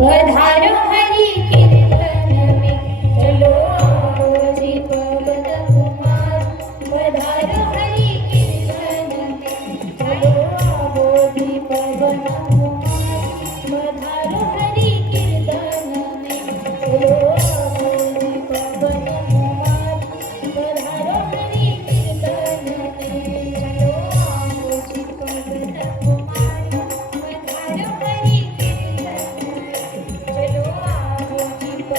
पधारो हरि कीर्तन में चलो आओ जी पवन कुमार। पधारो हरि कीर्तन में चलो आओ जी पवन कुमार। पधारो हरि कीर्तन में चलो आओ जी पवन कुमार। पधारो हरि कीर्तन में चलो आओ जी पवन कुमार। पधारो हरि चलो आओ जी पवन कुमार।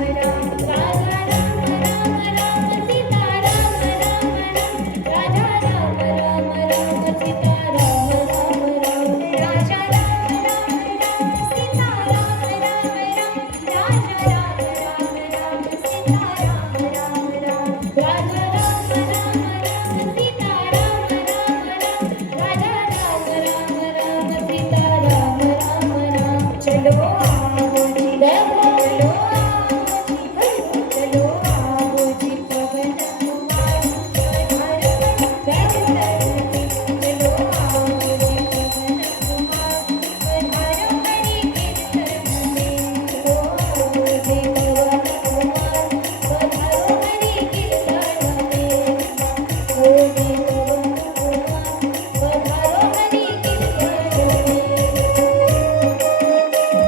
पधारो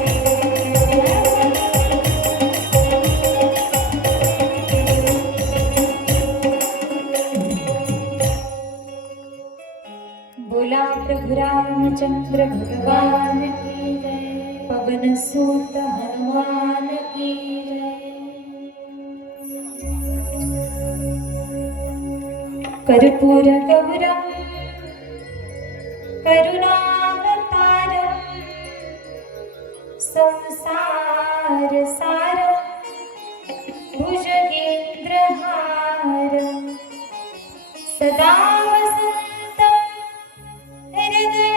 हरि बोला प्रभु रामचंद्र भगवान की जय। पवन सुत हनुमान की जय। कर्पूर गौरम करुणावतारम संसार सारम भुजगेन्द्रहारम सदा वसन्तं हृदयारविन्दे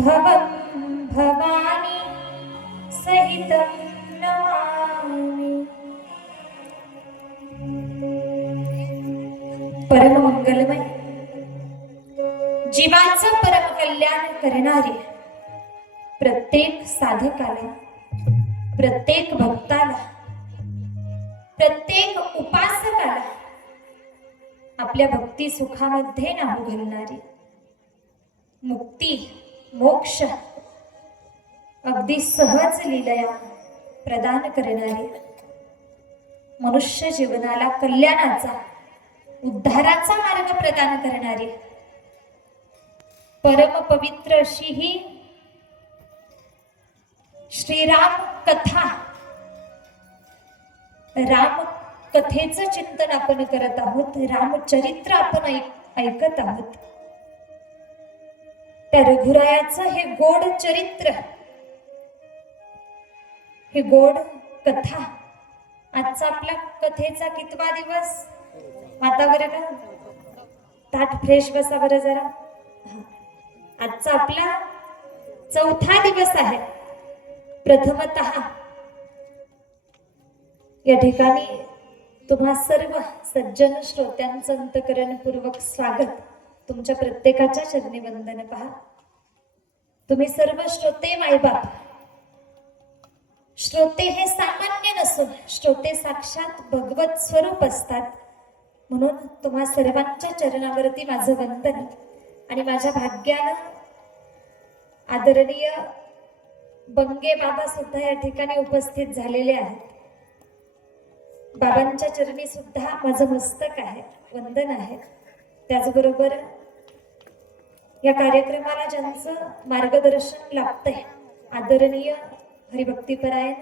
भवं भवानी सहितं नमामि। परम मंगलमय जीवांचं परम कल्याण कल्याण करणारे प्रत्येक साधकाला, प्रत्येक भक्ताला, प्रत्येक उपासकाला आपल्या भक्ती सुखामध्ये नाहू घालणारी, मुक्ती मोक्ष अगदी सहज लीलया प्रदान करणारी, मनुष्य जीवनाला कल्याणाचा, उद्धाराचा मार्ग प्रदान करणारी परम पवित्र अशी ही श्रीराम कथा, राम कथेचं चिंतन आपण करत आहोत, रामचरित्र आपण ऐकत आहोत. त्या रघुरायाचं हे गोड चरित्र, हे गोड कथा. आजचा आपला कथेचा कितवा दिवस? माता बरं का, ताट फ्रेश बसा बरं जरा. आजचा आपला चौथा दिवस आहे. प्रथमतः या ठिकाणी तुम्हा सर्व सज्जन श्रोत्यांचं अंतःकरणपूर्वक स्वागत. तुमच्या प्रत्येकाच्या चरणी वंदन. पहा, तुम्ही सर्व श्रोते मायबाप. श्रोते हे सामान्य नसून श्रोते साक्षात भगवत स्वरूप असतात. म्हणून तुम्हा सर्वांच्या चरणावरती माझं वंदन. आणि माझ्या भाग्यानं आदरणीय बंगे बाबा सुद्धा या ठिकाणी उपस्थित झालेले आहेत. बाबांच्या चरणी सुद्धा माझं मस्तक आहे, वंदन आहे. त्याचबरोबर या कार्यक्रमाला ज्यांचं मार्गदर्शन लाभतंय, आदरणीय हरिभक्तीपरायण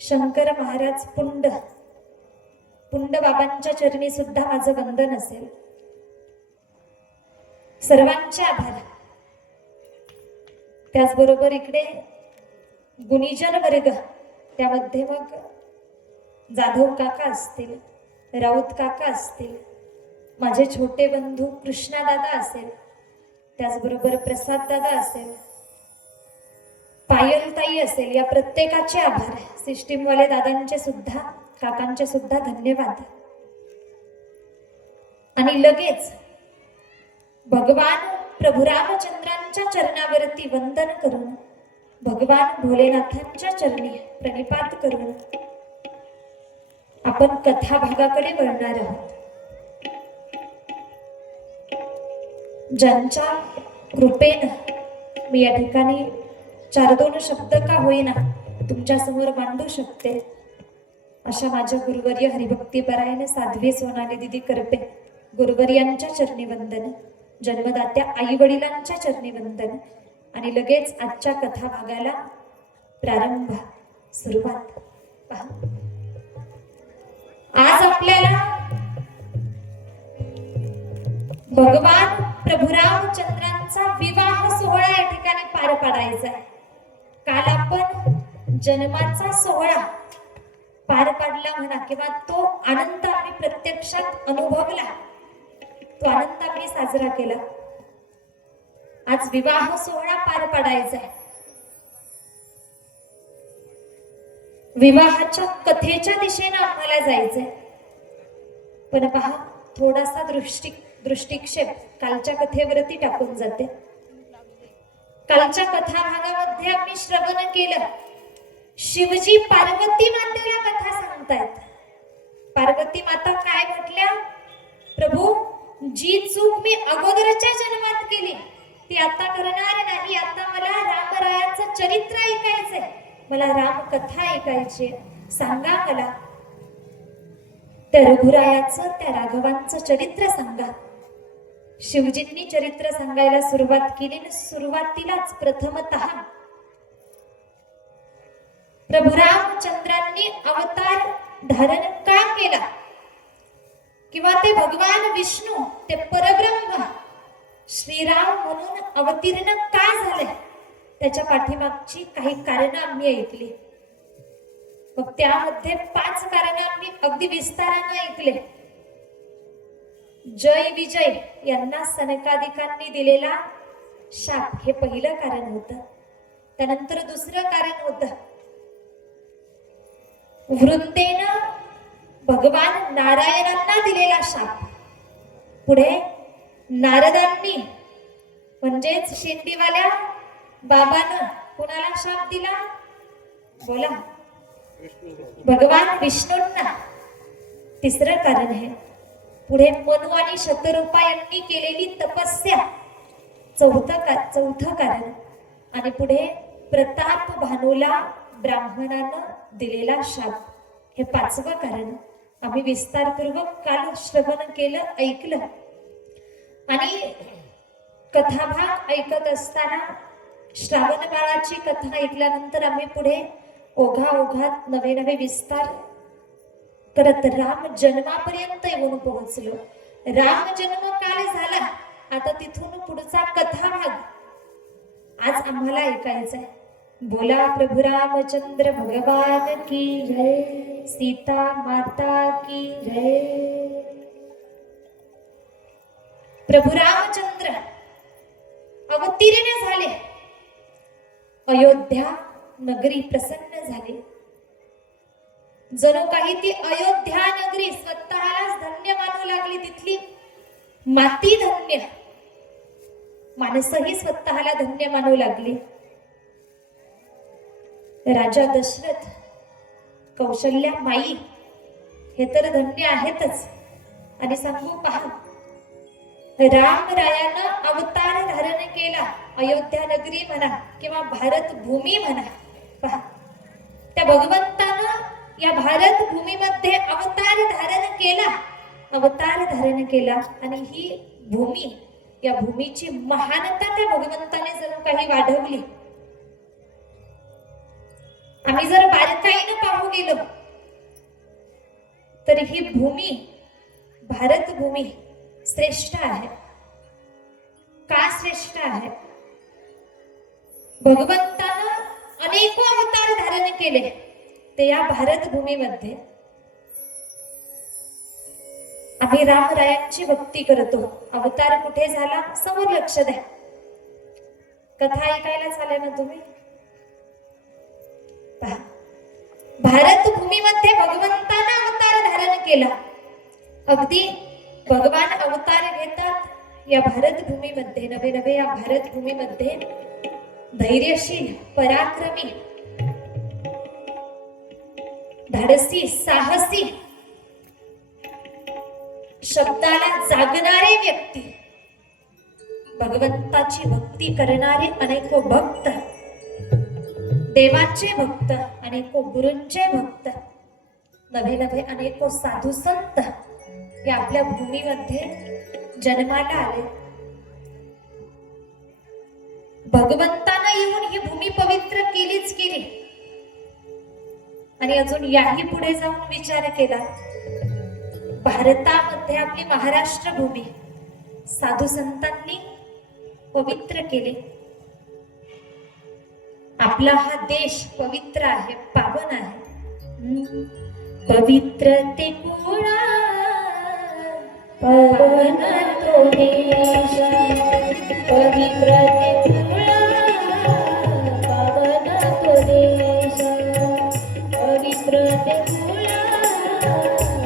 शंकर महाराज पुंड बाबांच्या चरणी सुद्धा माझं वंदन असेल. सर्वांचे आभार. त्याचबरोबर इकडे गुणीजन वर्ग, त्यामध्ये मग जाधव काका असतील, राऊत काका असतील, माझे छोटे बंधू कृष्णा दादा असेल, त्याचबरोबर प्रसाद दादा असेल, पायल ताई असेल. या प्रत्येकाचे आभार. सिस्टीमवाले दादांचे सुद्धा, काकांचे सुद्धा धन्यवाद. आणि लगेच भगवान प्रभू रामचंद्रांच्या चरणावरती वंदन करून, भगवान भोलेनाथांच्या चरणी प्रणिपात करून आपण कथा भागाकडे वळणार आहोत. ज्यांच्या कृपेनं मी या ठिकाणी 4-2 शब्द का होईना तुमच्या समोर मांडू शकते, अशा माझ्या गुरुवर्य हरिभक्तीपरायण साध्वी सोनाली दिदी करपे गुरुवर्यांच्या चरणी वंदन, जन्मदात्या आई वडिलांच्या चरणी वंदन. आणि लगेच आजच्या कथा भागाला प्रारंभ, सुरुवात. पहा, आज आपल्याला भगवान प्रभू रामचंद्रांचा विवाह सोहळा या ठिकाणी पार पाडायचा आहे. काल आपण जन्माचा सोहळा पार पाडला म्हणा, किंवा तो आनंद आम्ही प्रत्यक्षात अनुभवला, तो आनंद आम्ही साजरा केला. आज विवाह सोहळा पार पाडायचा आहे. विवाहाच्या कथेच्या दिशेने आम्हाला जायचंय. पण पहा, थोडासा दृष्टिक्षेप कालच्या कथेवरती टाकून जाते. कालच्या कथा भागामध्ये आम्ही श्रवण केलं, शिवजी पार्वती मातेला कथा सांगतायत. पार्वती माता काय म्हटल्या? प्रभू, जी चूक मी अगोदरच्या जन्मात केली ती आता करणार नाही. आता मला रामरायाचं चरित्र ऐकायचंय, मला राम कथा ऐकायची. सांगा मला त्या रघुरायाचं, त्या राघवांचं चरित्र सांगा. शिवजींनी चरित्र सांगायला सुरुवात केली. सुरुवातीलाच प्रथमतः प्रभू रामचंद्रांनी अवतार धारण का केला, किंवा ते भगवान विष्णू, ते परब्रह्म श्रीराम म्हणून अवतीर्ण का झाले, त्याच्या पाठीमागची काही कारणं आम्ही ऐकली. मग त्यामध्ये 5 कारणं आम्ही अगदी विस्ताराने ऐकले. जय विजय यांना सनकादिकांनी दिलेला शाप हे पहिलं कारण होतं. त्यानंतर दुसरं कारण होतं वृंदेनं भगवान नारायणांना दिलेला शाप. पुढे नारदांनी म्हणजेच शेंडीवाल्या बाबानं कुणाला शाप दिला? बोला. भगवान विष्णूंना. तिसरं कारण आहे पुढे मनु आणि शतरूपा यांनी केलेली तपस्या. चौथं कारण आणि पुढे प्रताप भानूला ब्राह्मणानं दिलेला शाप. हे पाचवं कारण आम्ही विस्तारपूर्वक काल श्रवण केलं, ऐकलं. आणि कथाभाग ऐकत असताना श्रावण बाळाची कथा ऐकल्यानंतर आम्ही पुढे ओघाओघात नवे नवे विस्तार करत राम जन्मापर्यंत येऊन पोहोचलो. राम जन्म काल झाला, आता तिथून पुढचा कथाभाग आज आम्हाला ऐकायचा आहे. बोला प्रभु रामचंद्र भगवान की जय, सीता माता की जय. प्रभु रामचंद्र अवतीर्ण झाले, अयोध्या नगरी प्रसन्न झाली. जणू काही ती अयोध्या नगरी स्वतःलाच धन्य मानू लागली. तिथली माती धन्य, माणसंही स्वतःला धन्य मानू लागली. राजा दशरथ, कौशल्या माई हे तर धन्य आहेतच. आणि सांगू पहा, रामरायानं अवतार धारण केला. अयोध्या नगरी म्हणा किंवा भारत भूमी म्हणा, पहा त्या भगवंतानं या भारत भूमीमध्ये अवतार धारण केला. आणि ही भूमी, या भूमीची महानता त्या भगवंताने जणू काही वाढवली. आम्ही जर बारकाईने पाहू गेलो तर ही भूमी, भारत भूमी श्रेष्ठ आहे. का श्रेष्ठ आहे? भगवंतानं अनेक अवतार धारण केले ते या भारत भूमीमध्ये. आम्ही रामरायांची भक्ती करतो. अवतार कुठे झाला? समोर लक्ष द्या. कथा ऐकायला चालेल ना तुम्ही? पहा, भारत भूमीमध्ये भगवंतानं अवतार धारण केला. अगदी भगवान अवतार घेतात या भारत भूमीमध्ये, नवे नवे या भारत भूमीमध्ये धैर्यशील, पराक्रमी, धाडसी, साहसी, शब्दाला जागणारे व्यक्ती, भगवंताची भक्ती करणारे अनेको भक्त, देवाचे भक्त, अनेको गुरूंचे भक्त, नवे नवे अनेको साधू संत या आपल्या भूमीमध्ये जन्माला आले. भगवंतानं येऊन ही भूमी पवित्र केलीच केली. आणि अजून याही पुढे जाऊन विचार केला, भारतामध्ये आपली महाराष्ट्र भूमी साधू संतांनी पवित्र केली. आपला हा देश पवित्र आहे, पावन आहे. पवित्र ते कुळा पावन तो देश, पवित्र ते कुळा पावन तो देश, पवित्र ते कुळा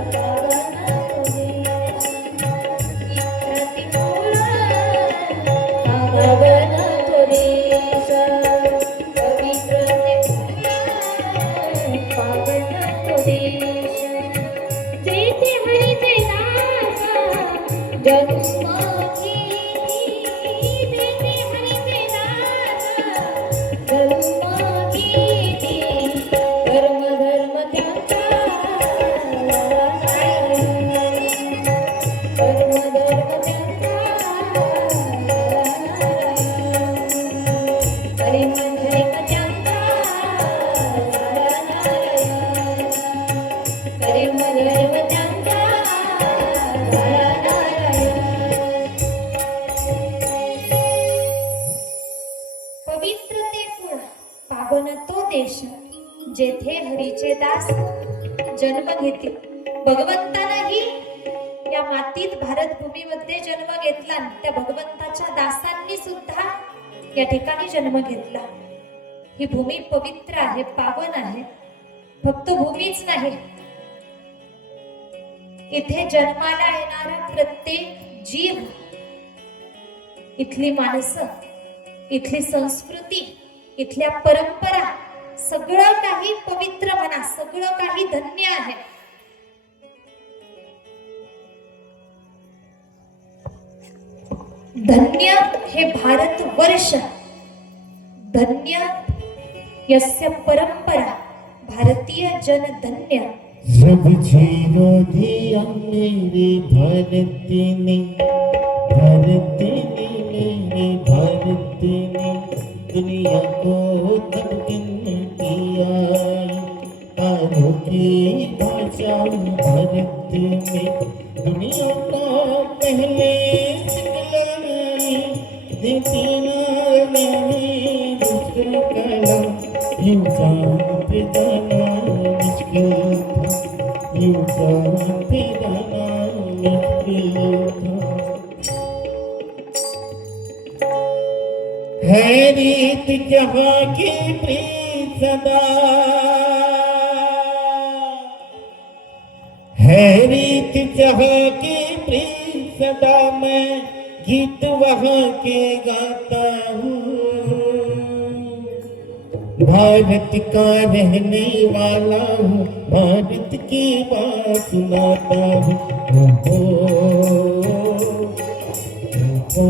पावन तो देश, पवित्र ते कुळा पावन तो देश, पवित्र ते कुळा पावन तो देश. जेथे हरीचे दास जन्माची, जेथे हरीचे दास जन्माची, धर्म धर्म त्यांचा, धर्म धर्म त्यांचा, हरिम हरिम त्यांचा, हरिम हरिम त्यांचा, पवित्र ते कुळ, पावन तो देश, जेथे हरीचे दास जन्म घेतील. भगवंतानेही या मातीत भारत भूमीमध्ये जन्म घेतला. त्या भगवंताच्या दासांनी सुद्धा या ठिकाणी जन्म घेतला. ही भूमी पवित्र आहे, पावन आहे. फक्त भूमीच नाही, इथे जन्माला येणारा प्रत्येक जीव इथली माणसं, इथली संस्कृती, इथल्या परंपरा, सगळं काही पवित्र म्हणा, सगळं काही धन्य आहे. धन्य हे भारतवर्ष, धन्य यस्य परंपरा, भारतीय जन धन्य. जब छीनो दिया मेरे भारती ने मेरे भारती ने दुनिया को तमकिन किया. तारों की भाषा भारती में दुनिया का पहले सिखलाई. देती ना मैंने दूसरा कलम, यूं चाँद पे जाना मुश्किल था, यूं चाँद पे जाना मुश्किल था. है रीत जहाँ की प्रीत सदा, है रीत जहाँ की प्रीत सदा. मैं गीत वहाँ के गाता हूँ. भारत का रहने वाला हूँ, भारत की बात सुनाता हूँ. ओ,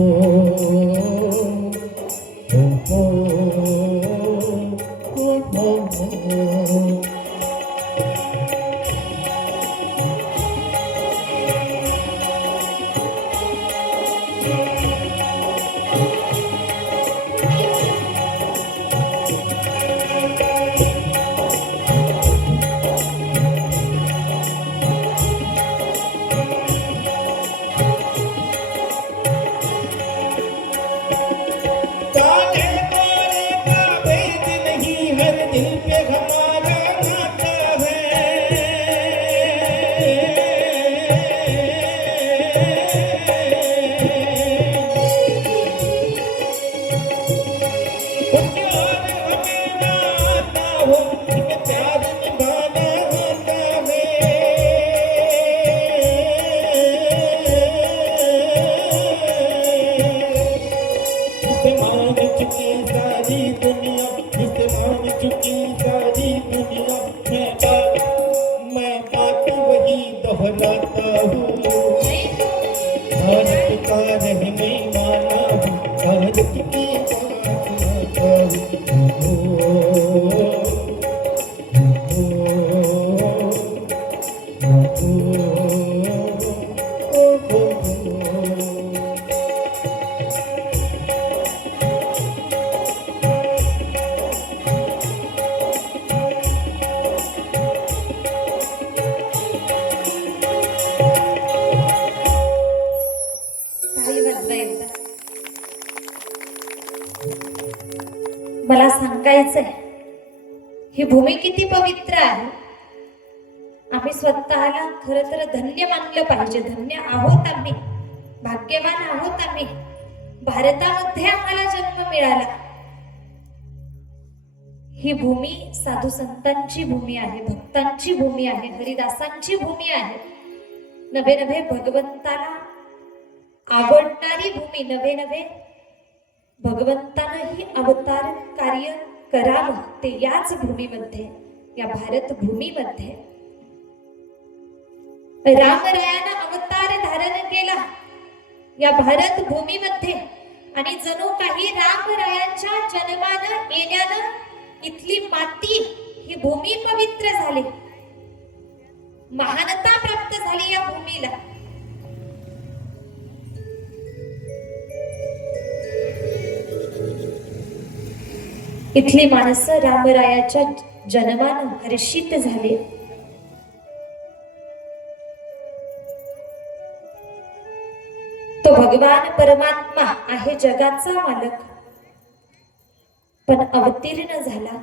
मला सांगायचंय, ही भूमी किती पवित्र आहे. आम्ही स्वतःला खरं तर धन्य मानलं पाहिजे. धन्य आहोत आम्ही, भाग्यवान आहोत आम्ही. भारतामध्ये आम्हाला जन्म मिळाला. ही भूमी साधू संतांची भूमी आहे, भक्तांची भूमी आहे, हरिदासांची भूमी आहे. नवे नवे भगवंताला आवडणारी भूमी, नवे नवे भगवंतानं ही अवतार कार्य करावं ते याच भूमीमध्ये, या भारत भूमीमध्ये. रामरायानं अवतार धारण केला या भारत भूमीमध्ये, आणि जणू काही रामरायांच्या जन्मानं येण्यानं इथली माती, ही भूमी पवित्र झाली, महानता प्राप्त झाली या भूमीला. इथली माणसं रामरायाच्या जन्मानं हर्षित झाली. तो भगवान परमात्मा आहे, जगाचा मालक, पण अवतीर्ण झाला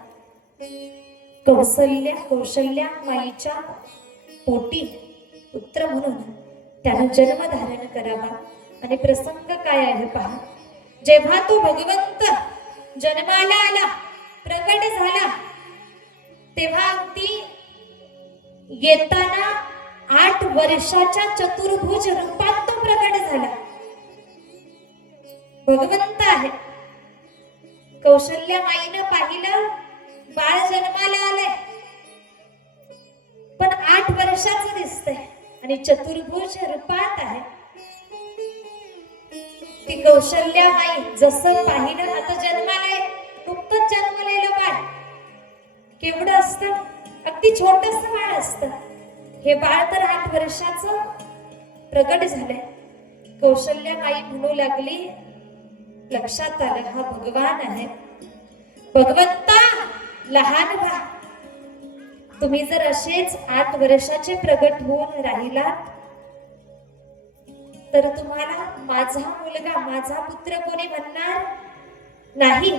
कौशल्या माईच्या पोटी पुत्र म्हणून. त्यानं जन्म धारण करावा. आणि प्रसंग काय आहे पहा. जेव्हा तो भगवंत जन्माला आला, प्रकट झाला, तेव्हा अगदी येताना 8 वर्षाच्या चतुर्भुज रूपात तो प्रकट झाला. भगवंत आहे. कौशल्या माईनं पाहिलं, बाळ जन्माला आले, पण 8 वर्षाचं दिसतंय आणि चतुर्भुज रूपात आहे. ती कौशल्या माई जसं पाहिलं, आता जन्माला नुकतंच जन्मलेलं बाळ केवढं असतं, अगदी छोटस बाळ असतं. हे बाळ तर 8 वर्षाचं प्रगट झालंय. कौशल्या माई म्हणू लागली, लक्षात आलं हा भगवान आहे. भगवंता लहान व्हा. तुम्ही जर असेच 8 वर्षाचे प्रगट होऊन राहिलात तर तुम्हाला माझा मुलगा, माझा पुत्र कोणी म्हणणार नाही.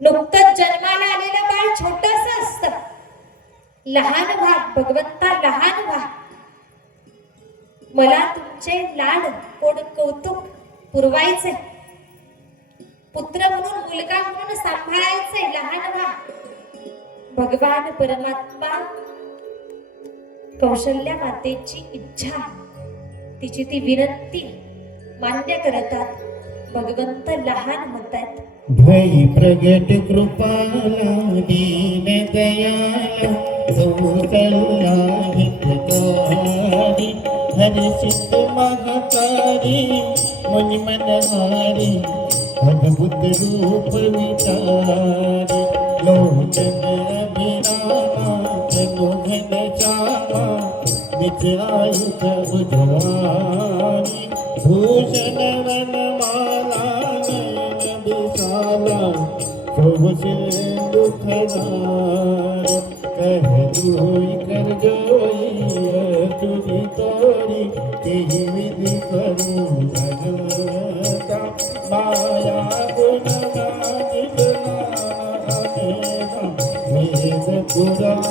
नुकतंच जन्माला आलेलं बाळ छोटस असतं. लहान व्हा भगवंता, लहान व्हा. मला तुमचे लाड कोड कौतुक पुरवायचे, पुत्र म्हणून मुलगा म्हणून सांभाळायचे. लहान व्हा. भगवान परमात्मा कौशल्या मातेची इच्छा, तिची ती विनंती मान्य करतात. भगवंत लहान होतात. भई प्रगट कृपाला दीन दयाला कौशल्या हितकारी हर्षित महतारी मुनि मनहारी अद्भुत रूप विचारी लोचन अभिरामा जनु घन श्यामा निज आयुध भुजवानी भूषण वनमाला नयन विशाला शोभ सिंधु खदार कह जोई कर जोई तुझी तोरी तेहि विधि करूं भगवंता माया गुण नाजिब नाना वेद पुराण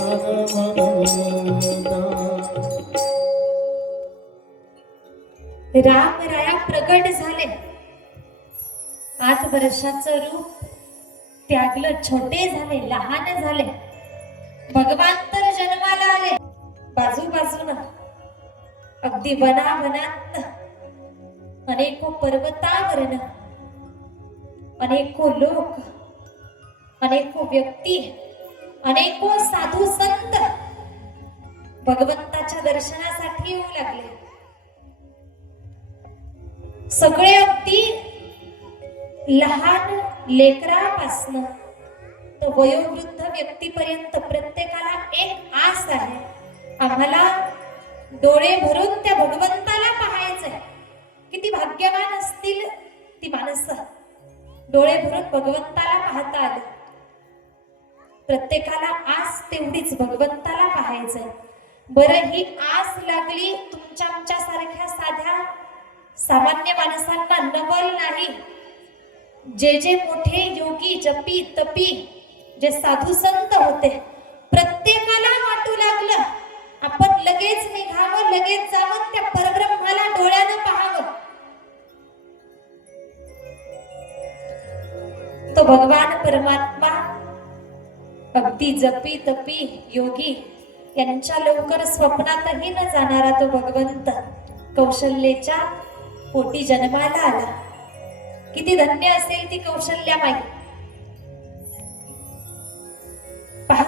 भगवंता. राम राया प्रगट झाले. 8 वर्षाचं रूप त्यागलं, छोटे झाले, लहान झाले. भगवान तर जन्माला आले बाजूबाजूनं, अगदी वनावनात, अनेको पर्वतावरन, अनेको लोक, अनेको व्यक्ती, अनेको साधू संत भगवंताच्या दर्शनासाठी येऊ लागले. सगळे अगदी लहान लेकरापासनं तर वयोवृद्ध व्यक्तीपर्यंत प्रत्येकाला एक आस आहे, आम्हाला डोळे भरून त्या भगवंताला पाहायचंय. किती भाग्यवान असतील ती माणसं, डोळे भरून भगवंताला पाहता आलं. प्रत्येकाला आस तेवढीच, भगवंताला पाहायचंय. बरं, ही आस लागली तुमच्या आमच्या सारख्या साध्या सामान्य माणसांना नवल नाही. जे मोठे योगी, जपी, तपी, जे साधू संत होते, प्रत्येकाला वाटू लागलं आपण लगेच निघावं, लगेच जावं, त्या परब्रह्माला डोळ्यानं पाहावं. तो भगवान परमात्मा अगदी जपी तपी योगी यांच्या लवकर स्वप्नातही न जाणारा तो भगवंत कौशल्येच्या पोटी जन्माला आला. किती धन्य असेल ती कौशल्या माई. पहा,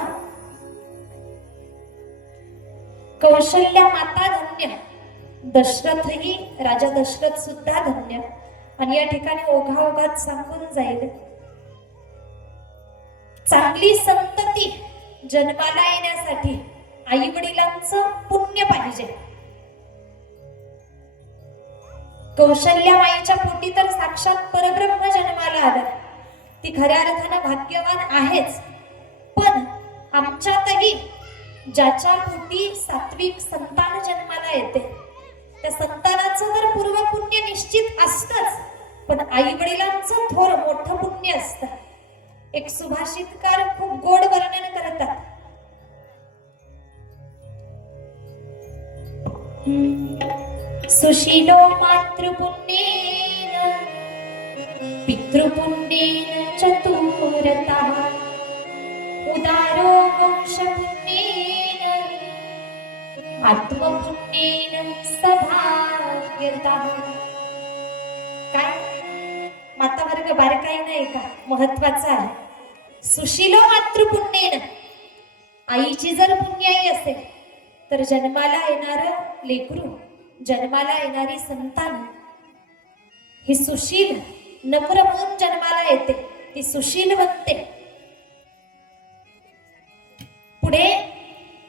कौशल्या माता धन्य, दशरथही, राजा दशरथ सुद्धा धन्य. आणि या ठिकाणी ओघाओघात सांगून जाईल, चांगली संतती जन्माला येण्यासाठी आई वडिलांचं पुण्य पाहिजे. कौशल्या माईच्या पोटी तर साक्षात परब्रह्म जन्माला आला. ती खऱ्या अर्थानं भाग्यवान आहेच, पण आमच्यातही ज्याच्या पोटी सात्विक संतान जन्माला येते त्या संतानाचं तर पूर्व पुण्य निश्चित असतंच, पण आई वडिलांचं थोर मोठं पुण्य असतं. एक सुभाषितकार खूप गोड वर्णन करतात. सुशीलो मातृपुण्येन पितृपुण्येन चतुरतः उदारो वंशपुण्येन आत्मपुण्येन सभाग्यतः. आता वर्ग बारकाई नाही का महत्वाचा आहे. सुशीलो मातृपुण्येन, आईची जर पुण्याई असेल तर जन्माला येणार लेकरू, जन्माला येणारी संतान ही सुशील नम्र म्हणून जन्माला येते, ती सुशील बनते. पुढे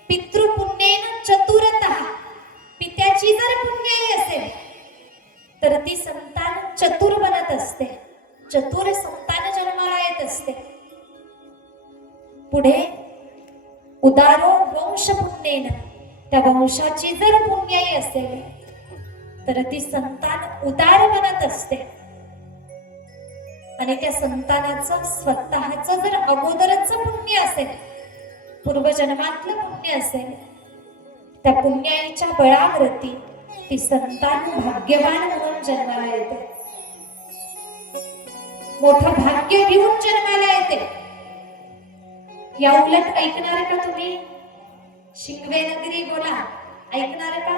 पितृपुण्येन चतुरतः, पित्याची जर पुण्याई असेल तर ती संतान चतुर बनत असते, चतुर संतान जन्माला येत असते. पुढे उदारो वंश पुण्येन, त्या वंशाची जर पुण्याई असेल तर ती संतान उदार बनत असते. आणि त्या संतानाचं स्वतःचं जर अगोदरच पुण्य असेल, पूर्वजन्मातलं पुण्य असेल, त्या पुण्याईच्या बळावरती ती संतान भाग्यवान म्हणून जन्माला येते, मोठं भाग्य घेऊन जन्माला येते. या उलट ऐकणार का तुम्ही? शिंगवे नगरी बोला, ऐकणार का?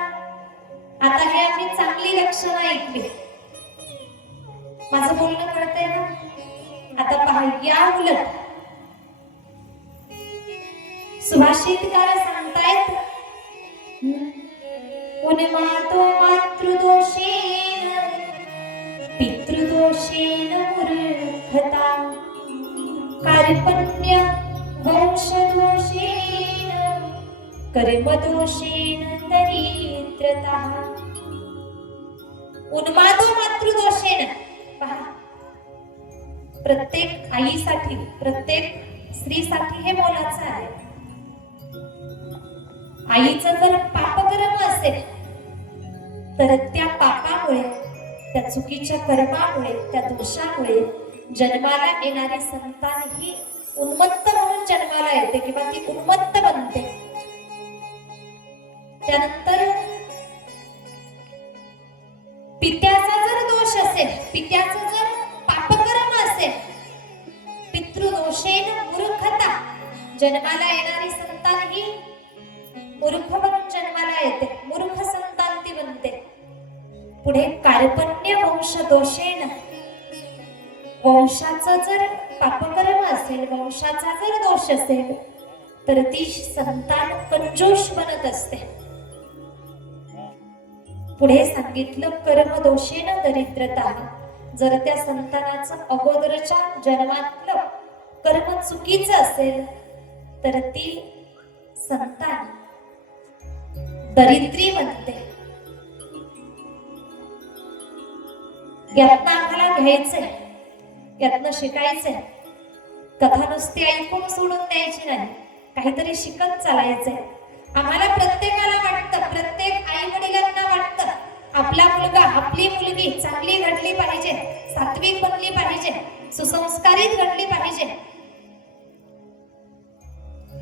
आता हे आम्ही चांगली लक्षणं ऐकली, माझं बोलणं कळतंय ना? आता पहा, या उलट सुभाषितकार सांगतायत, उन्मातो मातृदोषेन पितृदोषेन मूर्खता, कार्पण्य वंशदोषेन कर्मदोषेन दरिद्रता. उन्मादो मातृदोषेन, पहा प्रत्येक आईसाठी, प्रत्येक स्त्रीसाठी हे मोलाचं आहे. आईचं जर पापकर्म असेल तर त्या पापामुळे, त्या चुकीच्या कर्मामुळे, त्या दोषामुळे जन्माला येणारी संतान ही उन्मत्त म्हणून जन्माला येते किंवा ती उन्मत्त बनते. त्यानंतर पित्याचा जर दोष असेल, पित्याचं जर पापकर्म असेल, पितृदोषेन मूर्खता, जन्माला येणारी संतान ही मूर्ख बनून जन्माला येते, मूर्ख संतान ती बनते. पुढे कार्पण्य वंश दोषेन, वंशाचं जर पापकर्म असेल, वंशाचा जर दोष असेल तर ती संतान कंजूष बनत असते. पुढे सांगितलं कर्म दोषेन दरिद्रता, जर त्या संतानाचं अगोदरच्या जन्मातलं कर्म चुकीचं असेल तर ती संतान दरिद्री बनते. यातनं आम्हाला घ्यायचंय, यातनं शिकायचंय. कथा नुसती ऐकून सोडून द्यायची नाही, काहीतरी शिकत चालायचंय. आम्हाला प्रत्येकाला वाटतं, प्रत्येक आई वडिलांना वाटतं आपला मुलगा, आपली मुलगी चांगली घडली पाहिजे, सात्विक बनली पाहिजे, सुसंस्कारित घडली पाहिजे.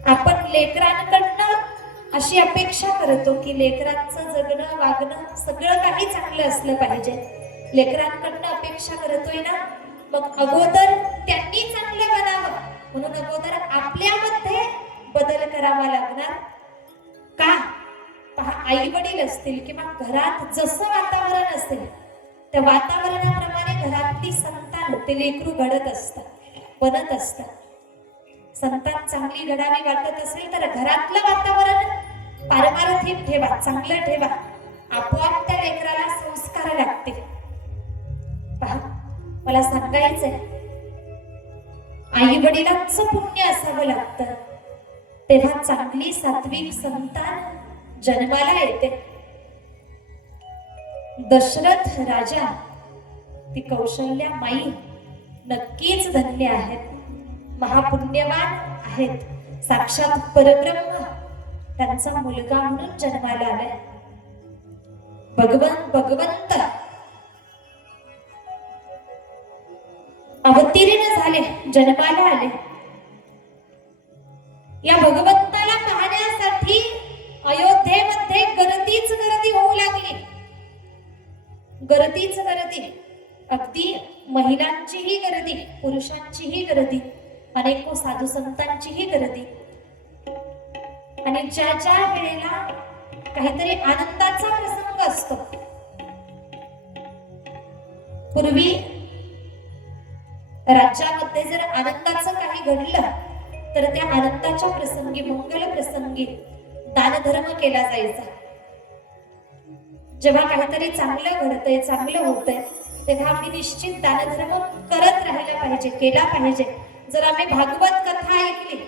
आपण लेकरांकडनं अशी अपेक्षा करतो की लेकरांचं जगणं, वागणं सगळं काही चांगलं असलं पाहिजे. लेकरांकडनं अपेक्षा करतोय ना, मग अगोदर त्यांनी चांगलं बनावं म्हणून अगोदर आपल्यामध्ये बदल करावा लागणार. का? पहा, आई वडील असतील किंवा घरात जसं वातावरण असेल त्या वातावरणाप्रमाणे घरातली संतान, ते लेकरू घडत असतात, बनत असतात. संतान चांगली घडावी वाटत असेल तर घरातलं वातावरण पारमार्थिक ठेवा, चांगलं ठेवा, आपोआप त्या लेकराला संस्कार लागते. पहा, मला सांगायचंय, आई वडिलांचं पुण्य असावं लागतं, तेव्हा चांगली सात्विक संतान जन्माला येते. दशरथ राजा, ती कौशल्या माई नक्कीच धन्य आहेत, महापुण्यवान आहेत. साक्षात परब्रह्म त्यांचा मुलगा म्हणून जन्माला आलाय. भगवंत अवतीर्ण झाले, जन्माला आले. या भगवंताला पाहण्यासाठी अयोध्येमध्ये गर्दीच गर्दी होऊ लागली, गर्दीच गर्दी. अगदी महिलांचीही गर्दी, पुरुषांचीही गर्दी, अनेक साधू संतांचीही गर्दी. आणि ज्या ज्या वेळेला काहीतरी आनंदाचा प्रसंग असतो, पूर्वी राज्यामध्ये जर आनंदाचं काही घडलं तर त्या आनंदाच्या प्रसंगी, मंगल प्रसंगी दानधर्म केला जायचा. जेव्हा काहीतरी चांगलं घडतंय, चांगलं होतंय, तेव्हा आम्ही निश्चित दानधर्म करत राहायला पाहिजे, केला पाहिजे. जर आम्ही भागवत कथा ऐकली,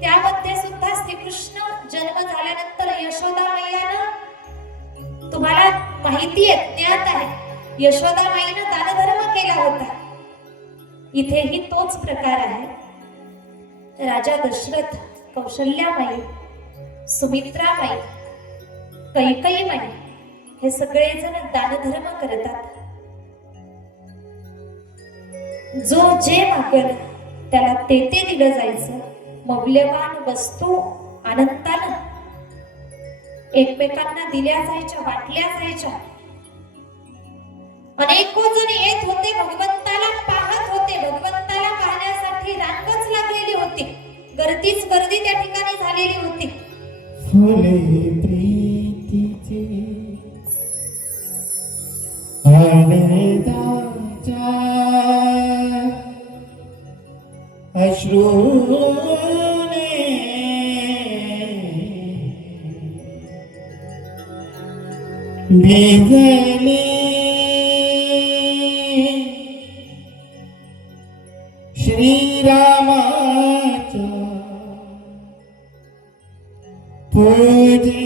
त्यामध्ये सुद्धा श्रीकृष्ण जन्म झाल्यानंतर यशोदा मैयानं, तुम्हाला माहिती आहे, ज्ञात आहे, यशोदा माईनं दानधर्म केला होता. इथेही तोच प्रकार आहे. राजा दशरथ, कौशल्यामाई, सुमित्रामाई, कैकेयीमाई हे सगळेजण दानधर्म करतात. जो जे मागल त्याला ते दिलं जायचं. मौल्यवान वस्तू आनंदानं एकमेकांना दिल्या जायच्या, वाटल्या जायच्या. अनेको जण येत होते, भगवंताला पाहत होते. भगवंताला पाहण्यासाठी रांगच लागलेली होती, गर्दीच गर्दी त्या ठिकाणी झालेली होती. फुले प्रीतीचे आनंदाच्या अश्रूने भिजले श्रीरामाच्या पूजेसाठी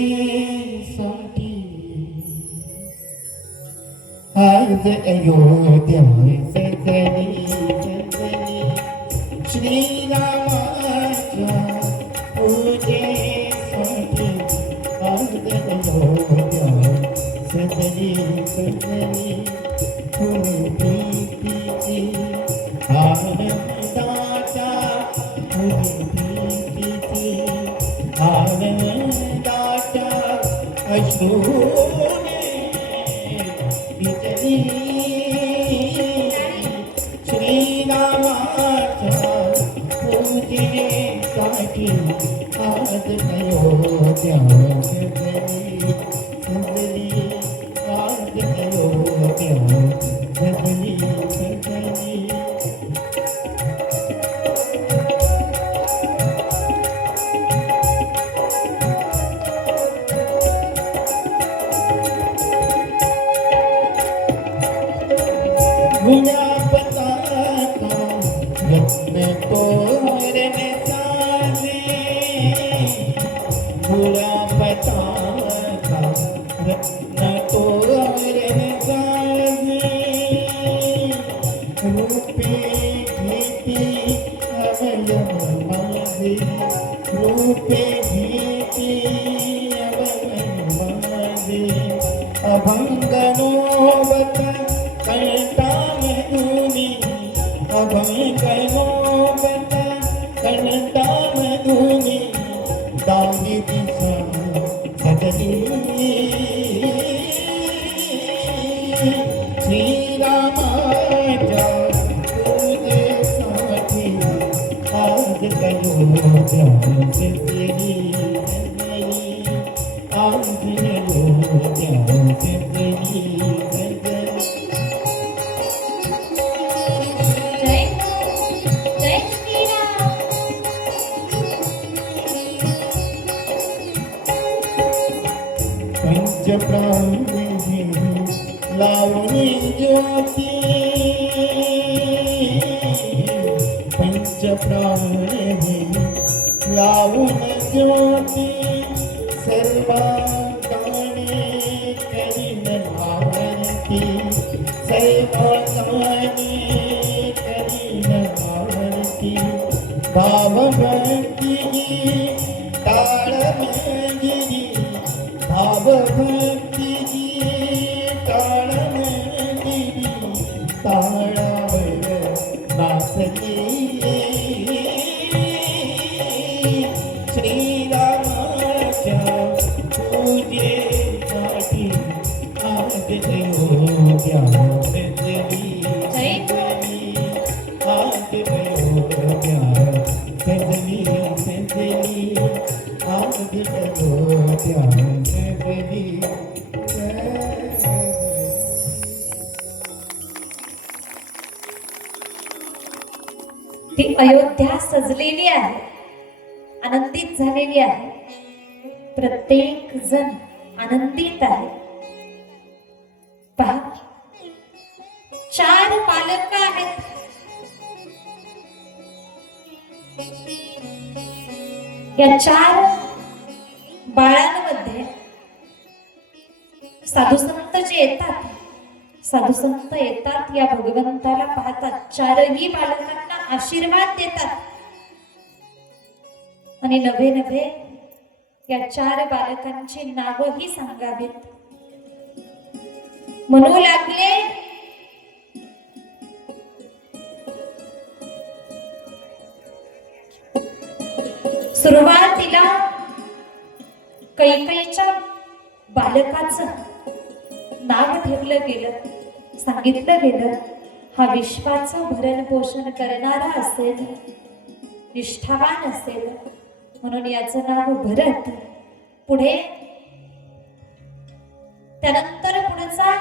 आज अयोध्या सजली सजली. श्रीरामाच्या पूजेसाठी आज अयोध्या सजली सजली. प्रीतीची आनंदाच्या, प्रीतीची आनंदाच्या अश्रूने भिजली. श्रीरामाच्या पूजेसाठी आज अयोध्या सजली सजली. आज अयोध्या सजली सजली. गुलाबता रत्न तोरण साजे. गुलाबता रत्न तोरण साजे. रूपे घेती अवयव माझे. रूपे घेती अवयव माझे. अभंगनोबत कंटामधुनी. अभंगनोबत कंटामधुनी. दावी दिशा सजली. श्रीरामाच्या पूजेसाठी आज अयोध्या सजली सजली. आज अयोध्या सजली सजली. जय जय श्रीराम. पंचप्राणी लावणी ज्योती. पंचप्राणी लावून ज्योती. सर्वांगाने करीन आरती. सर्वांगाने करीन आरती. भावभक्ती ताळमगिरी. भावभक्ती ताळमगिरी. ताळावर नाचली. श्रीरामाच्या पूजेसाठी आज अयोध्या सजली सजली. आज अयोध्या सजली सजली. आज अयोध्या सजली सजली. ती अयोध्या सजलेली आहे, आनंदित झालेली आहे. प्रत्येक जण आनंदित आहे. पहा, 4 बालक आहेत. या 4 बाळांमध्ये साधू संत जे येतात, साधू संत येतात या भगवंताला पाहतात, 4ही बालकांना आशीर्वाद देतात आणि नवे नवे या 4 बालकांची नावही सांगावीत. म्हणू लागले, सुरुवातीला कैकेयीच्या बालकाचं नाव ठेवलं गेलं, सांगितलं गेलं, हा विश्वाचं भरण पोषण करणारा असेल, निष्ठावान असेल, म्हणून याचं नाव भरत. पुढे त्यानंतर पुढचा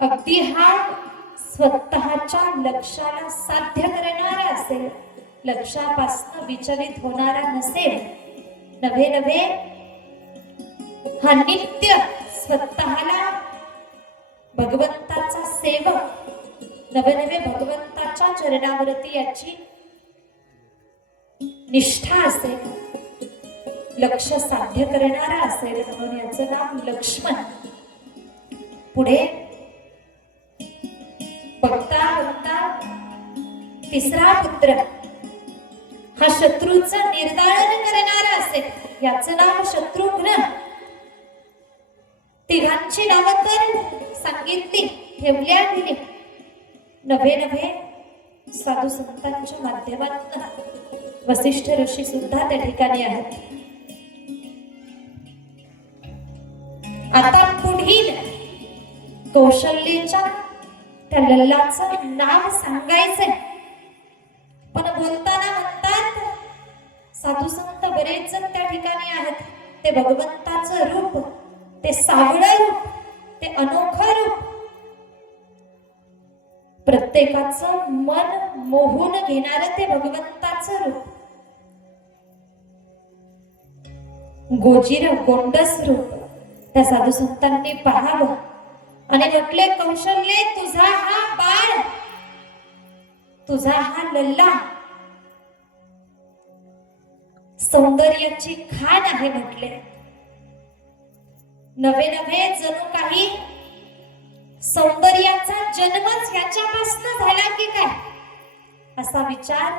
अगदी हा स्वतःच्या लक्ष्याला साध्य करणारा असेल, लक्ष्यापासून विचलित होणारा नसेल, नवे नवे हा नित्य स्वतःला भगवंताचा सेवक, नवे नवे भगवंताच्या चरणावरती याची निष्ठा असेल, लक्ष्य साध्य करणारा असेल, म्हणून याचं नाव लक्ष्मण. पुढे बघता बघता तिसरा पुत्र हा शत्रूचं निर्दालन करणारा असेल, याचं नाव शत्रुघ्न. तिघांची नावं तर सांगितली, ठेवल्या गेली. नवे नवे साधू संतांच्या माध्यमातून वसिष्ठ ऋषी सुद्धा त्या ठिकाणी आहेत. आता पुढील कौशल्याच्या त्या लल्लाचं नाव सांगायचंय, पण बोलताना म्हणतात, साधू संत बरेच जण त्या ठिकाणी आहेत, ते भगवंताचं रूप, ते सावळं रूप, ते अनोखं रूप, प्रत्येकाचं मन मोहून घेणारं ते भगवंताचं रूप, गोजीर गोंडस रूप त्या साधू संतांनी पाहावं आणि म्हटले, कौशल्ये, तुझा हा बाळ, तुझा हा लल्ला सौंदर्याची खाण आहे म्हटले. नवे नवे जणू काही सौंदर्याचा जन्मच याच्यापासून झाला की काय, असा विचार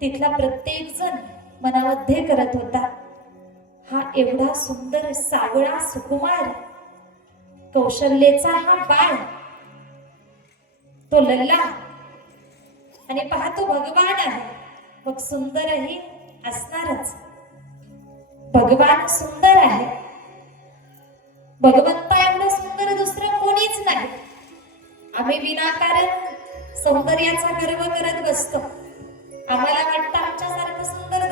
तिथला प्रत्येक जण मनामध्ये करत होता. हा एवढा सुंदर सावळा सुकुमार कौशल्येचा हा बाळ, तो लल्ला, आणि पाहतो भगवान आहे, मग सुंदरही असणारच. भगवान सुंदर आहे, भगवंता एवढं सुंदर दुसरं कोणीच नाही. आम्ही विनाकारण सौंदर्याचा गर्व करत बसतो, आम्हाला वाटतं आमच्यासारखं सुंदर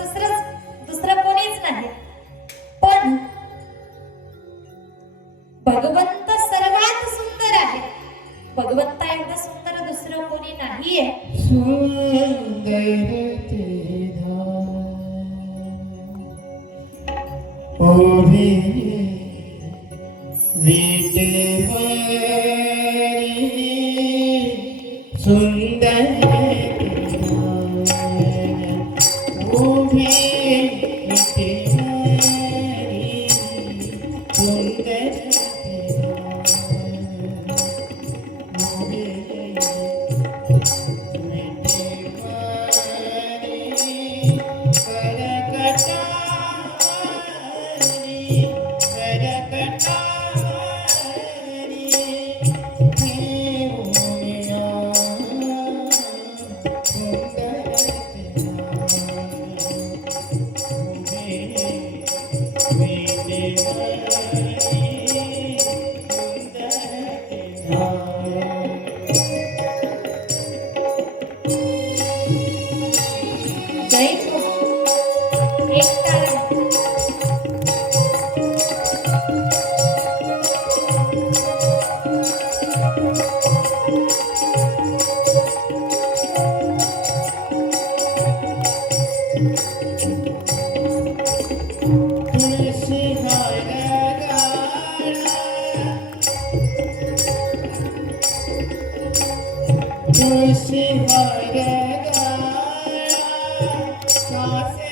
दुसरं कोणीच नाही. पण भगवंत सर्वात सुंदर आहे, भगवंता एवढं सुंदर दुसरं कोणी नाहीये. तुळशी हार गाया कासे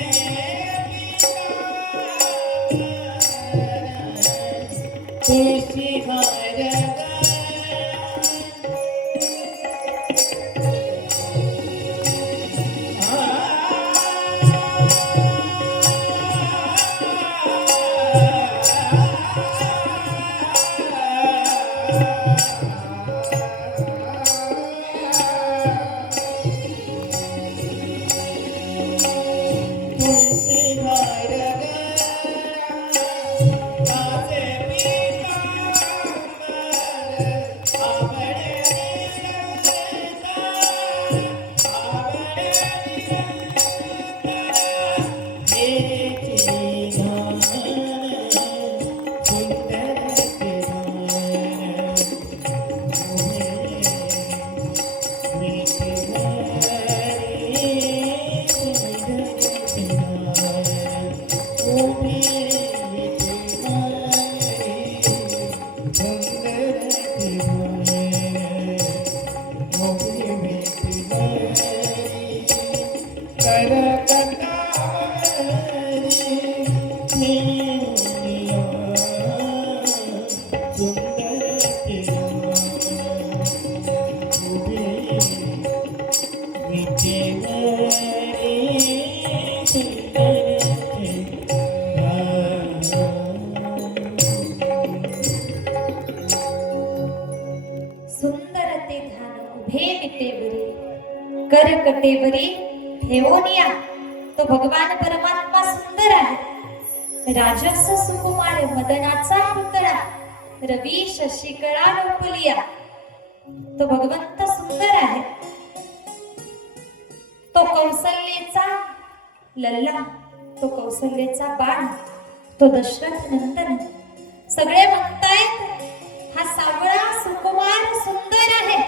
तुळशी हार गाया सुंदर ते ध्यान उभे विटेवरी कर कटेवरी ठेवोनिया. तो भगवान परमात्मा सुंदर आहे. राजस सुकुमार मदनाचा पुतळा रवी शशिकळा लोपलिया. तो भगवंत सुंदर आहे. तो कौसल्येचा लल्ला, तो कौसल्येचा बाण, तो दशरथ नंदन. सगळे म्हणतायत हा सावळा सुकुमार सुंदर आहे.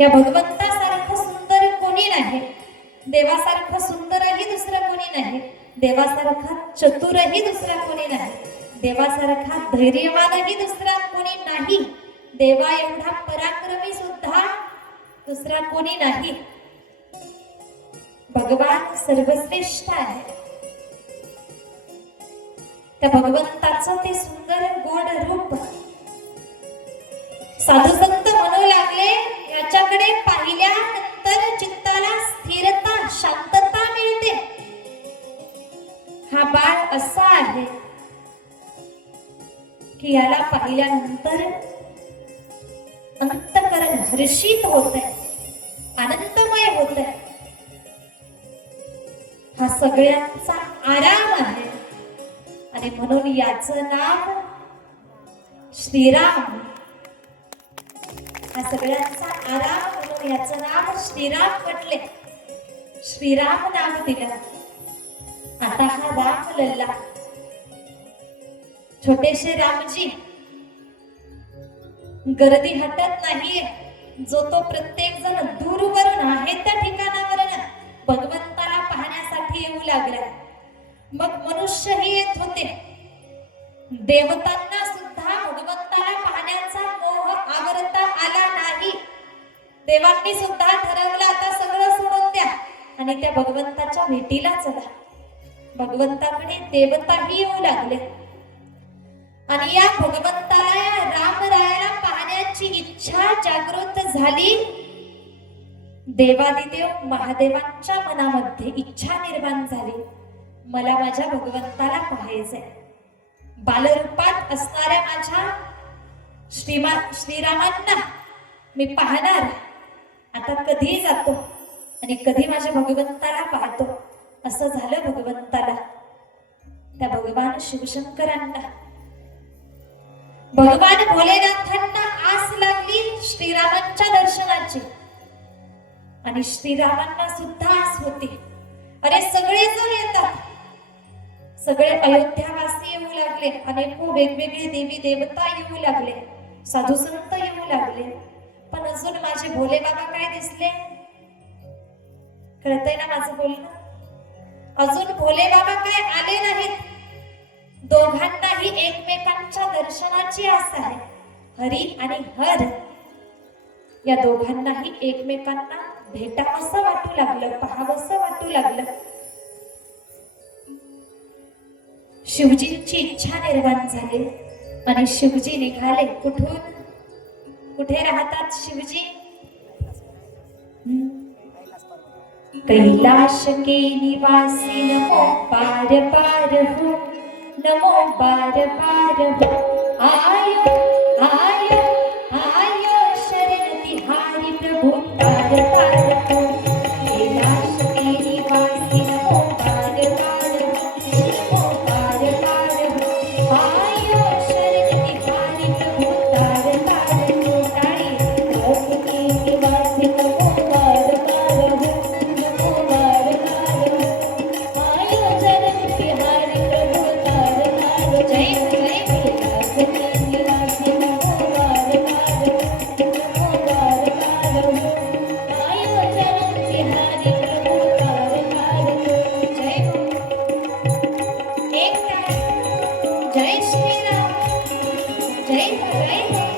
या भगवंतासारखं सुंदर कोणी नाही. देवासारखं सुंदरही दुसरं कोणी नाही. देवासारखा चतुरही दुसरा कोणी नाही. देवासारखा धैर्यवानही दुसरा कोणी नाही. देवा एवढा पराक्रमी सुद्धा दुसरा कोणी नाही. भगवान सर्वश्रेष्ठ आहे. त्या भगवंताचं ते सुंदर गोड रूप साधू संत म्हणू लागले, याच्याकडे पाहिल्यानंतर चित्ताला स्थिरता शांतता मिळते. हा बाळ असा आहे की याला पाहिल्यानंतर अंतःकरण हर्षित होत आहे, आनंदमय होत आहे. हा सगळ्यांचा आराम आहे आणि म्हणून याचं नाव श्रीराम. हा सगळ्यांचा आराम म्हणून याचं नाव श्रीराम म्हटले. श्रीराम नाव दिलं. आता हा राम लल्ला, छोटेसे रामजी, गर्दी हटत नाहीये. जो तो प्रत्येक जण दूरवरून आहे त्या ठिकाणावरून भगवंताला पाहण्यासाठी येऊ लागला. मग मनुष्यही येत होते. देवतांना सुद्धा भगवंताला पाहण्याचा मोह आवरता आला नाही. देवांनी सुद्धा ठरवलं आता सगळं सोडून द्या आणि त्या भगवंताच्या भेटीला चला. भगवंताकडे देवताही येऊ लागले आणि या भगवंताला, या रामरायाला पाहण्याची इच्छा जागृत झाली. देवादिदेव महादेवांच्या मनामध्ये इच्छा निर्माण झाली, मला माझ्या भगवंताला पाहायचंय. बालरूपात असणाऱ्या माझ्या श्रीरामांना मी पाहणार. आता कधी जातो आणि कधी माझ्या भगवंताला पाहतो. असं झालं भगवंताला. त्या भगवान शिवशंकरांना, भगवान भोलेनाथांना आस लागली श्रीरामांच्या दर्शनाची आणि श्रीरामांना सुद्धा आस होती. अरे सगळे जण येतात, सगळे अयोध्यावासी येऊ लागले, अनेक वेगवेगळे देवी देवता येऊ लागले, साधू संत येऊ लागले. पण अजून माझे भोले बाबा काय दिसले? कळतंय ना माझं बोलणं? अजून भोले बाबा काय आले नाहीत. दोघांनाही एकमेकांच्या दर्शनाची आस आहे. हरी आणि हर या दोघांनाही एकमेकांना भेटावंसं वाटू लागलं, पाहावंसं वाटू लागलं. शिवजींची इच्छा निर्माण झाली आणि शिवजी निघाले. कुठून? कुठे राहतात शिवजी? कैलाश के निवासी नमो पार पार हो, नमो पार पार हो. आयो आयो आयो शरण तिहारी प्रभु पार पार हो. कैलाश के निवासी नमो पार पार हो, नमो पार पार हो. आयो शरण तिहारी प्रभु पार पार हो. टाळी. कैलाश के निवासी नमो पार पार हो, नमो पार पार हो. आयो शरण तिहारी प्रभु पार पार हो. जय जय कैलाश के निवासी नमो पार पार हो, नमो पार पार हो. आयो शरण तिहारी प्रभु पार पार हो. जय हो. एक टाळ. जय श्रीराम. जय हो, जय हो.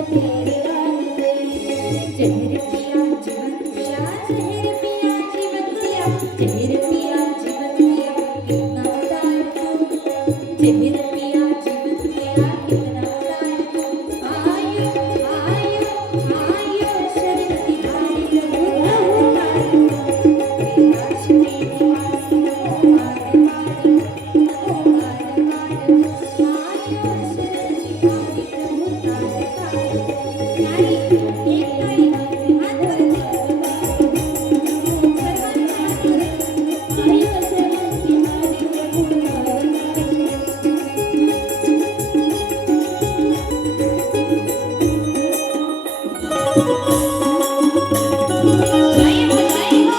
Thank you. जहर पिया जीवन दिया, जहर पिया जीवन दिया, जहर पिया जीवन दिया, कितना उदार तू, जहर पिया जीवन दिया, कितना उदार तू। आयो आयो आयो शरद आई प्रभु अवतार, कैलाश में निवास नमो मार मार, नमो मार मार। आयो शरद आई प्रभु तार तार, तारी एक तारी हात वर सर्वांना हात वर। आयो शरद आई प्रभु तार जय हो जय हो। जय हो। जय हो जय हो।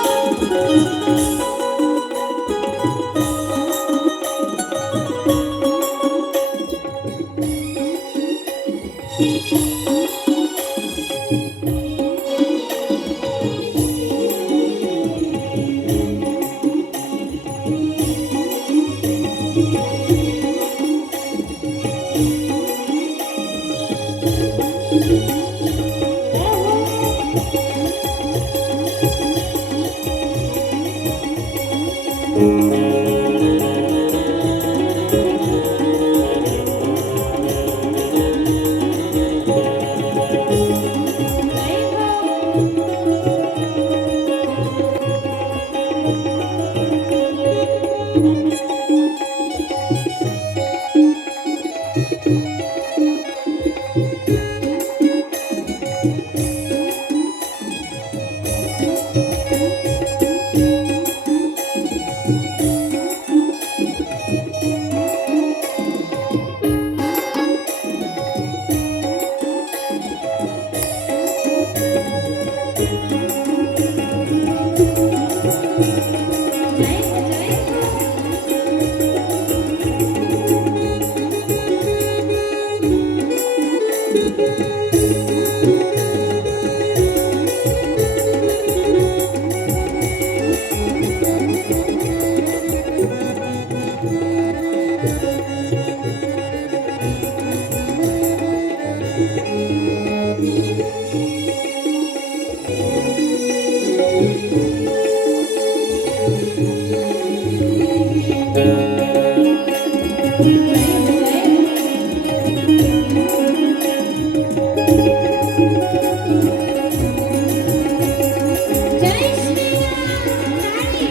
जय श्री राम रानी,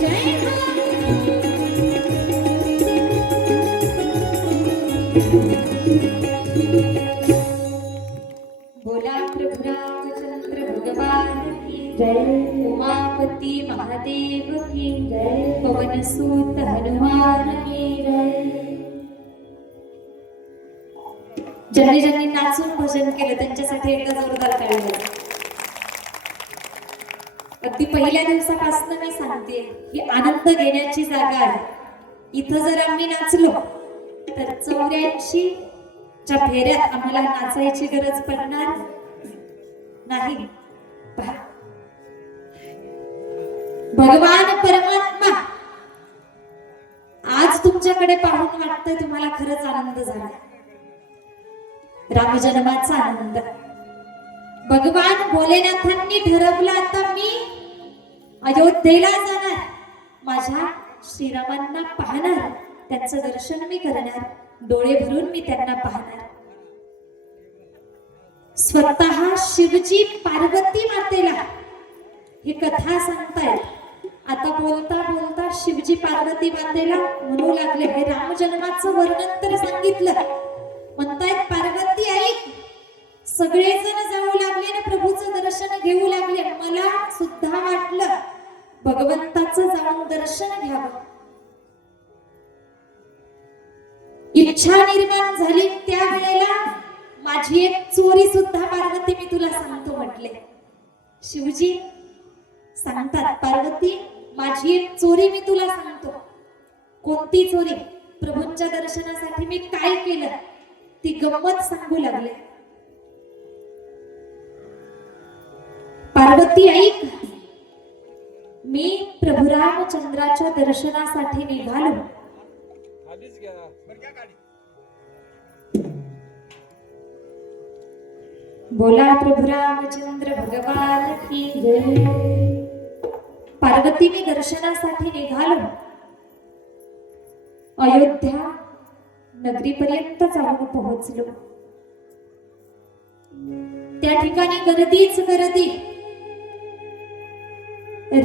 जय हो। बोला प्रभु रामचंद्र भगवान की जय, उमापति महादेव की जय, पवन सूत हनुमान की जय। ज्यांनी ज्यांनी नाचून भजन केलं त्यांच्यासाठी एकदा जोरदार टाळ्या वाजवा. अगदी पहिल्या दिवसापासून मी सांगते की आनंद घेण्याची जागा आहे. इथं जर आम्ही नाचलो तर 84 च्या फेऱ्यात आम्हाला नाचायची गरज पडणार नाही. पहा, भगवान परमात्मा आज तुमच्याकडे पाहून वाटतंय तुम्हाला खरंच आनंद झाला. रामजन्माचा आनंद. भगवान भोलेनाथांनी ठरवलं आता मी अयोध्येला जाणार, माझ्या श्रीरामांना पाहणार, त्यांचं दर्शन मी करणार, डोळे भरून मी त्यांना पाहणार. स्वतः शिवजी पार्वती मातेला ही कथा सांगतायत. आता बोलता बोलता शिवजी पार्वती मातेला म्हणू लागले, हे रामजन्माचं वर्णन तर सांगितलं, म्हणतायत पार्वती ऐक. सगळेजण जाऊ लागले ना प्रभूचं दर्शन घेऊ लागले. मला सुद्धा वाटलं भगवंताचं जाऊन दर्शन घ्यावं. इच्छा निर्माण झाली त्यावेळेला माझी एक चोरी सुद्धा पार्वती मी तुला सांगतो म्हटले. शिवजी सांगतात, पार्वती माझी एक चोरी मी तुला सांगतो. कोणती चोरी? प्रभूंच्या दर्शनासाठी मी काय केलं ती गंमत सांगू लागले. पार्वती ऐक, मी प्रभू रामचंद्राच्या दर्शनासाठी निघालो. बोला प्रभु रामचंद्र भगवान की जय. पार्वतीने दर्शनासाठी निघालो. अयोध्या नगरीपर्यंत जाऊन पोहोचलो. त्या ठिकाणी गर्दीच गर्दी,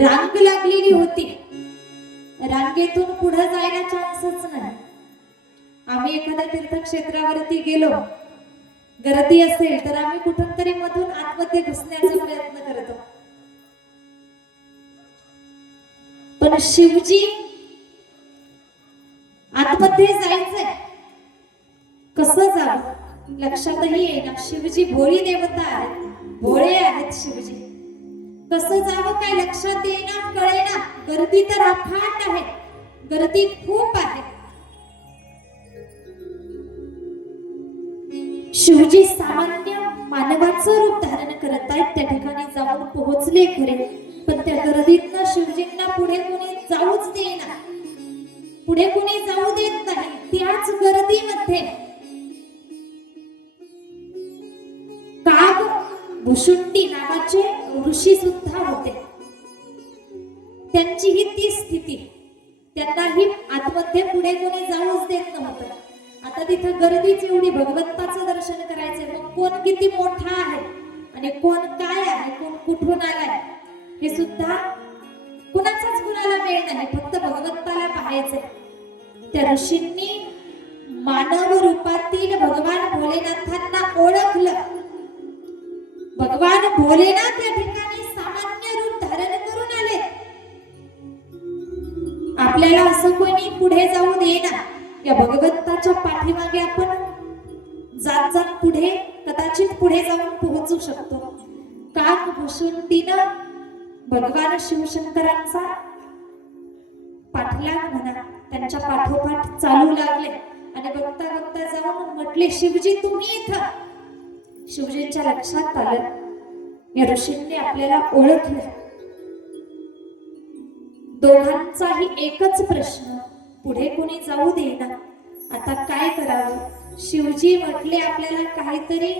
रांग लागलेली होती. रांगेतून पुढे जायला चान्सच नाही. आम्ही एखाद्या तीर्थक्षेत्रावरती गेलो, गर्दी असेल तर आम्ही कुठून तरी मधून आतमध्ये घुसण्याचा प्रयत्न करतो. पण शिवजी आतमध्ये जायचंय, कसं जावं लक्षातही येईना. शिवजी भोळी देवता आहेत, भोळे आहेत शिवजी. कसं जावं काय लक्षात येईना, कळेना. गर्दी तर अफाट आहे, गर्दी खूप आहे. शिवजी सामान्य मानवाचं रूप धारण करत आहेत. त्या ठिकाणी जाऊन पोहोचले खरे, पण त्या गर्दीतनं शिवजींना पुढे कोणी जाऊच देईना, पुढे कोणी जाऊ देत नाही. त्याच गर्दीमध्ये काग भुशुंडी नावाचे ऋषी सुद्धा होते. त्यांचीही ती स्थिती, त्यांनाही आतमध्ये पुढे कोणी जाऊच देत नव्हतं. आता तिथं गर्दीच एवढी, भगवंताचं दर्शन करायचंय. मग कोण किती मोठा आहे आणि कोण काय आहे, कोण कुठून आलाय हे सुद्धा कुणाचाच कुणाला वेळ नाही, फक्त भगवंताला पाहायचंय. त्या ऋषींनी मानव रूपातील भगवान भोलेनाथांना ओळखलं. भगवान भोलेनाथ या ठिकाणी सामान्य रूप धारण करून आले. आपल्याला असं कोणी पुढे जाऊ देईना. या भगवंताच्या पाठीमागे आपण जात जात पुढे, कदाचित पुढे जाऊन पोहोचू शकतो. काग भुशुंडीनं भगवान शिवशंकरांचा पाठलाग म्हणा, त्यांच्या पाठोपाठ चालू लागले आणि बघता बघता जाऊन म्हटले, शिवजी तुम्ही इथं. शिवजींच्या लक्षात आलं, या ऋषींनी आपल्याला ओळखलं. दोघांचाही एकच प्रश्न, पुढे कोणी जाऊ देईना. आता काय करावं? शिवजी म्हटले, आपल्याला काहीतरी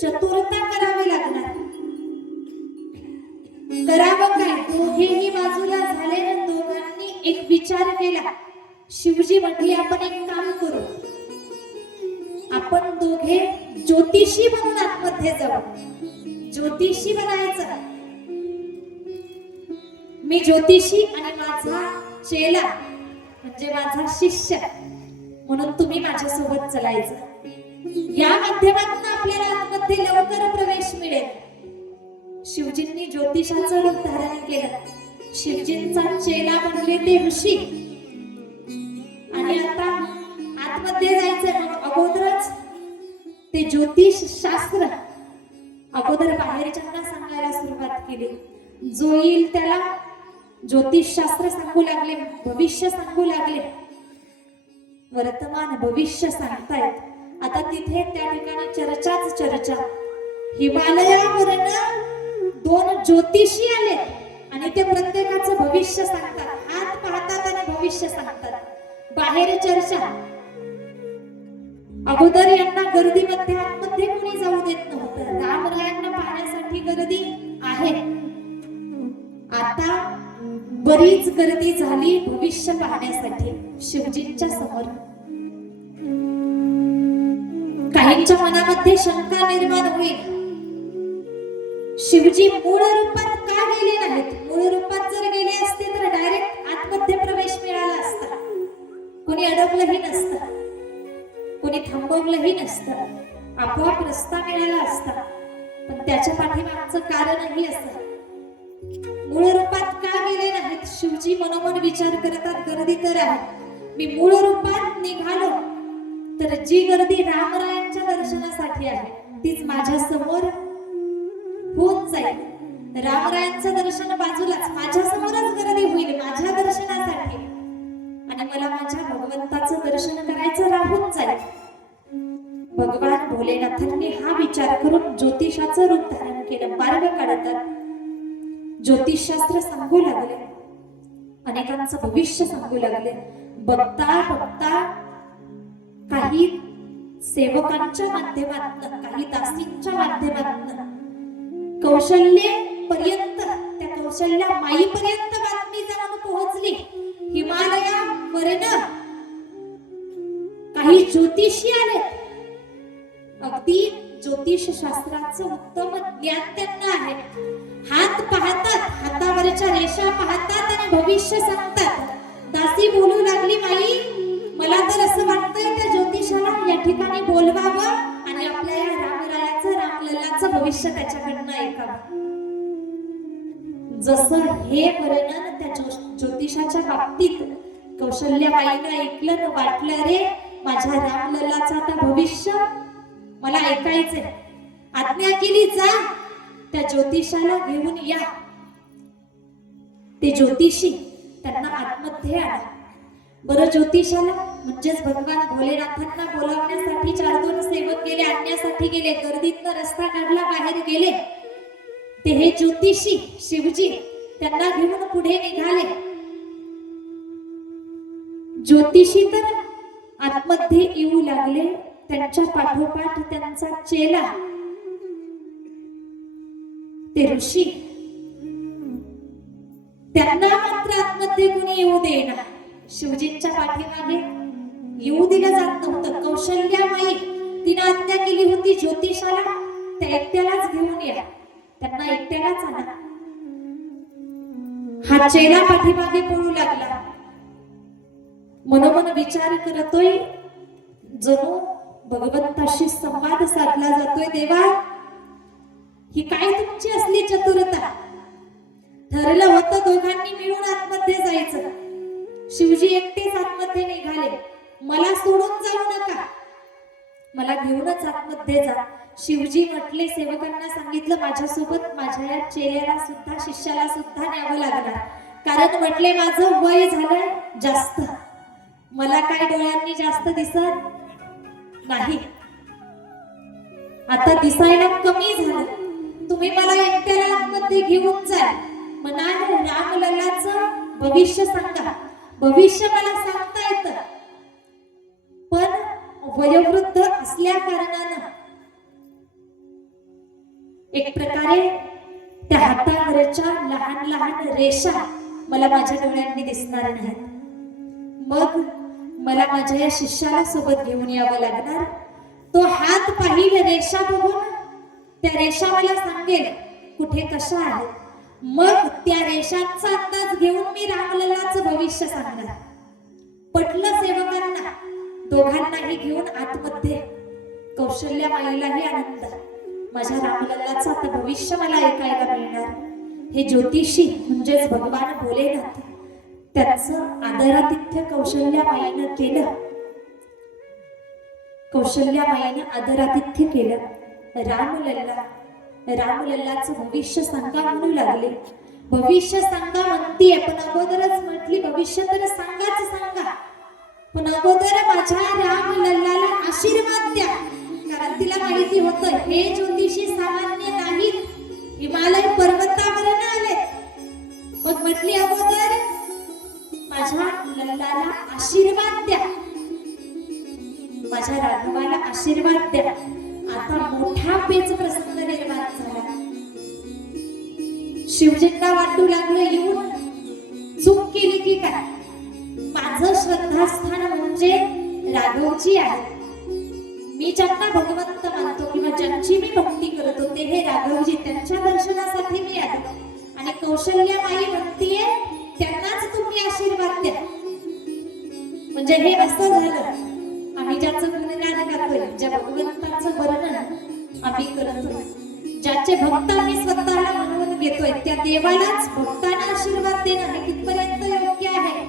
चतुरता करावी लागणार. करावं काय? दोघेही बाजूला झाले ना. दोघांनी एक विचार केला. शिवजी म्हटले, आपण एक काम करू, आपण दोघे ज्योतिषी म्हणून आतमध्ये जाऊ. ज्योतिषी बनायचं. मी ज्योतिषी आणि माझा चेला म्हणजे माझा शिष्य म्हणून तुम्ही माझ्यासोबत चलायचं. या माध्यमातून आपल्याला आतमध्ये लवकर प्रवेश मिळेल. शिवजींनी ज्योतिषाचं रूप धारण केलं. शिवजींचा चेला बनले ते ऋषी. आणि आता आतमध्ये जायचं. मग अगोदरच ते ज्योतिष शास्त्र अगोदर बाहेरच्यांना सांगायला सुरुवात केली. जो येईल त्याला ज्योतिष शास्त्र सांगू लागले, भविष्य सांगू लागले. वर्तमान भविष्य सांगतायत. आता तिथे त्या ठिकाणी चर्चाच चर्चा. हिमालयावरनं दोन ज्योतिषी आले आणि ते प्रत्येकाचं भविष्य सांगतात. हात पाहतात आणि भविष्य सांगतात. बाहेर चर्चा. अगोदर यांना गर्दीमध्ये आतमध्ये कोणी जाऊ देत नव्हतं. रामरायांना पाहण्यासाठी गर्दी आहे. आता बरीच गर्दी झाली भविष्य पाहण्यासाठी शिवजींच्या समोर. काहींच्या मनामध्ये शंका निर्माण होईल, शिवजी मूळ रूपात का गेले नाहीत? मूळ रूपात जर गेले असते तर डायरेक्ट आतमध्ये प्रवेश मिळाला असता. कोणी अडवलंही नसतं, कोणी थांबवलंही नसतं, आपोआप रस्ता मिळाला असता. पण त्याच्या पाठीमागचं कारणही असतं. मूळ रूपात का गेले नाहीत? शिवजी मनोमन विचार करतात, गर्दी तर आहे. मी मूळ रूपात निघालो तर जी गर्दी रामरायांच्या दर्शनासाठी आहे तीच माझ्या समोर होऊन जाईल. रामरायांचं दर्शन बाजूलाच, माझ्या समोरच गर्दी होईल माझ्या दर्शनासाठी. आणि मला माझ्या भगवंताचं दर्शन करायचं राहून जाईल. भगवान भोलेनाथांनी हा विचार करून ज्योतिषाचं रूप धारण केलं. मार्ग काढतात. ज्योतिषशास्त्र सांगू लागले, अनेकांचं भविष्य सांगू लागले. बघता बघता काही सेवकांच्या माध्यमातून, काही दासींच्या माध्यमातून कौशल्य पर्यंत, त्या कौशल्या माईपर्यंत बातमी जाऊन पोहोचली. हिमालयावरनं काही ज्योतिषी आले, अगदी ज्योतिष शास्त्राचं उत्तम ज्ञान त्यांना आहे. हात पाहतात, हातावरच्या रेषा पाहतात आणि भविष्य सांगतात. दासी बोलू लागली, माई मला तर असं वाटतंय त्या ज्योतिषाला या ठिकाणी बोलवावं आणि आपल्या या रामरायाचं, रामलल्लाचं भविष्य त्याच्याकडनं ऐकावं. जसं हे वर्णन त्या ज्योतिषाच्या बाबतीत कौशल्याबाईनं ऐकलं न वाटलं, रे माझ्या रामलल्लाचं आता भविष्य मला ऐकायचंय. आज्ञा केली, जा त्या ज्योतिषाला घेऊन या. ते ज्योतिषी त्यांना आतमध्ये आला. बरं, ज्योतिषाला म्हणजेच भगवान भोलेनाथांना बोलावण्यासाठी 4-2 सेवक गेले, आणण्यासाठी गेले. गर्दीतनं रस्ता काढला, बाहेर गेले. ते हे ज्योतिषी शिवजी त्यांना घेऊन पुढे निघाले. ज्योतिषी तर आतमध्ये येऊ लागले. त्यांच्या पाठोपाठ त्यांचा चेला, ते ऋषी, त्यांना मात्र आतमध्ये कोणी येऊ देईना. शिवजींच्या पाठीमागे येऊ दिलं जात नव्हतं. कौशल्याबाई तिने आज्ञा केली होती ज्योतिषाला, त्या एकट्यालाच घेऊन या. त्यांना एकट्यालाच आणा. हा चेला पाठीमागे पळू लागला. मनोमन विचार करतोय, जणू भगवंताशी संवाद साधला जातोय. देवा, ही काय तुमची असली चतुरता? ठरलं होतं दोघांनी मिळून आतमध्ये जायचं. शिवजी एकटेच आतमध्ये निघाले. मला सोडून जाऊ नका, मला घेऊनच आतमध्ये जा. शिवजी म्हटले, सेवकांना सांगितलं, माझ्यासोबत माझ्या या चेल्याला सुद्धा, शिष्याला सुद्धा न्यावं लागणार. कारण म्हटले, माझं वय झालंय जास्त, मला काय डोळ्यांनी जास्त दिसत नाही, आता दिसायला कमी झालं. तुम्ही मला एकट्याला आतमध्ये घेऊन जा. म्हणाल, रामलल्लाचं भविष्य सांगा. भविष्य मला सांगता येतं, पण वयोवृद्ध असल्या कारणानं एक प्रकारे त्या हातावरच्या लहान लहान रेषा मला माझ्या डोळ्यांनी दिसणार नाहीत. मग मला माझ्या या शिष्याला सोबत घेऊन यावं लागणार. तो हात पाहिल, रेषा बघून त्या रेषा मला सांगेल कुठे कशा आहेत. मग त्या रेषांचा अंदाज घेऊन मी रामलल्लाचं भविष्य सांगणार. पटलं सेवकांना. दोघांनाही घेऊन आतमध्ये. कौशल्याबाईलाही आनंद, माझ्या रामलल्लाचं आता भविष्य मला ऐकायला मिळणार. हे ज्योतिषी म्हणजेच भगवान भोलेनाथ, त्याचं आदरातिथ्य कौशल्याबाईनं केलं. कौशल्याबाईनं आदरातिथ्य केलं. रामलल्लाचं भविष्य सांगा म्हणू लागले. भविष्य सांगा म्हणतीये, पण अगोदरच म्हटली भविष्य तर सांगा, पण अगोदर माझ्या रामलल्लाला आशीर्वाद द्या. कारण तिला माहिती होतं हे ज्योतिषी सामान्य नाहीत, हिमालय पर्वतावरून आले. मग म्हटली, अगोदर माझ्या लल्लाला आशीर्वाद द्या, माझ्या राघवाला आशीर्वाद द्या. आता मोठा पेच प्रसंग निर्माण झाला. शिवजींना वाटू लागलं, येऊन चूक केली की काय? माझं श्रद्धास्थान म्हणजे राघवजी आहे. मी ज्यांना भगवंत मानतो किंवा ज्यांची मी भक्ती करत होते हे राघवजी, त्यांच्या दर्शनासाठी मी आले. आणि कौशल्याबाई म्हणतीये त्यांनाच तुम्ही आशीर्वाद द्या. म्हणजे हे असं झालं, आम्ही ज्याचं गुणगान गातोय, ज्या भगवंताचं वर्णन आम्ही करतोय, ज्याचे भक्त आम्ही स्वतःला म्हणून घेतोय, त्या देवालाच भक्तांना आशीर्वाद देणं हे कितपर्यंत योग्य आहे?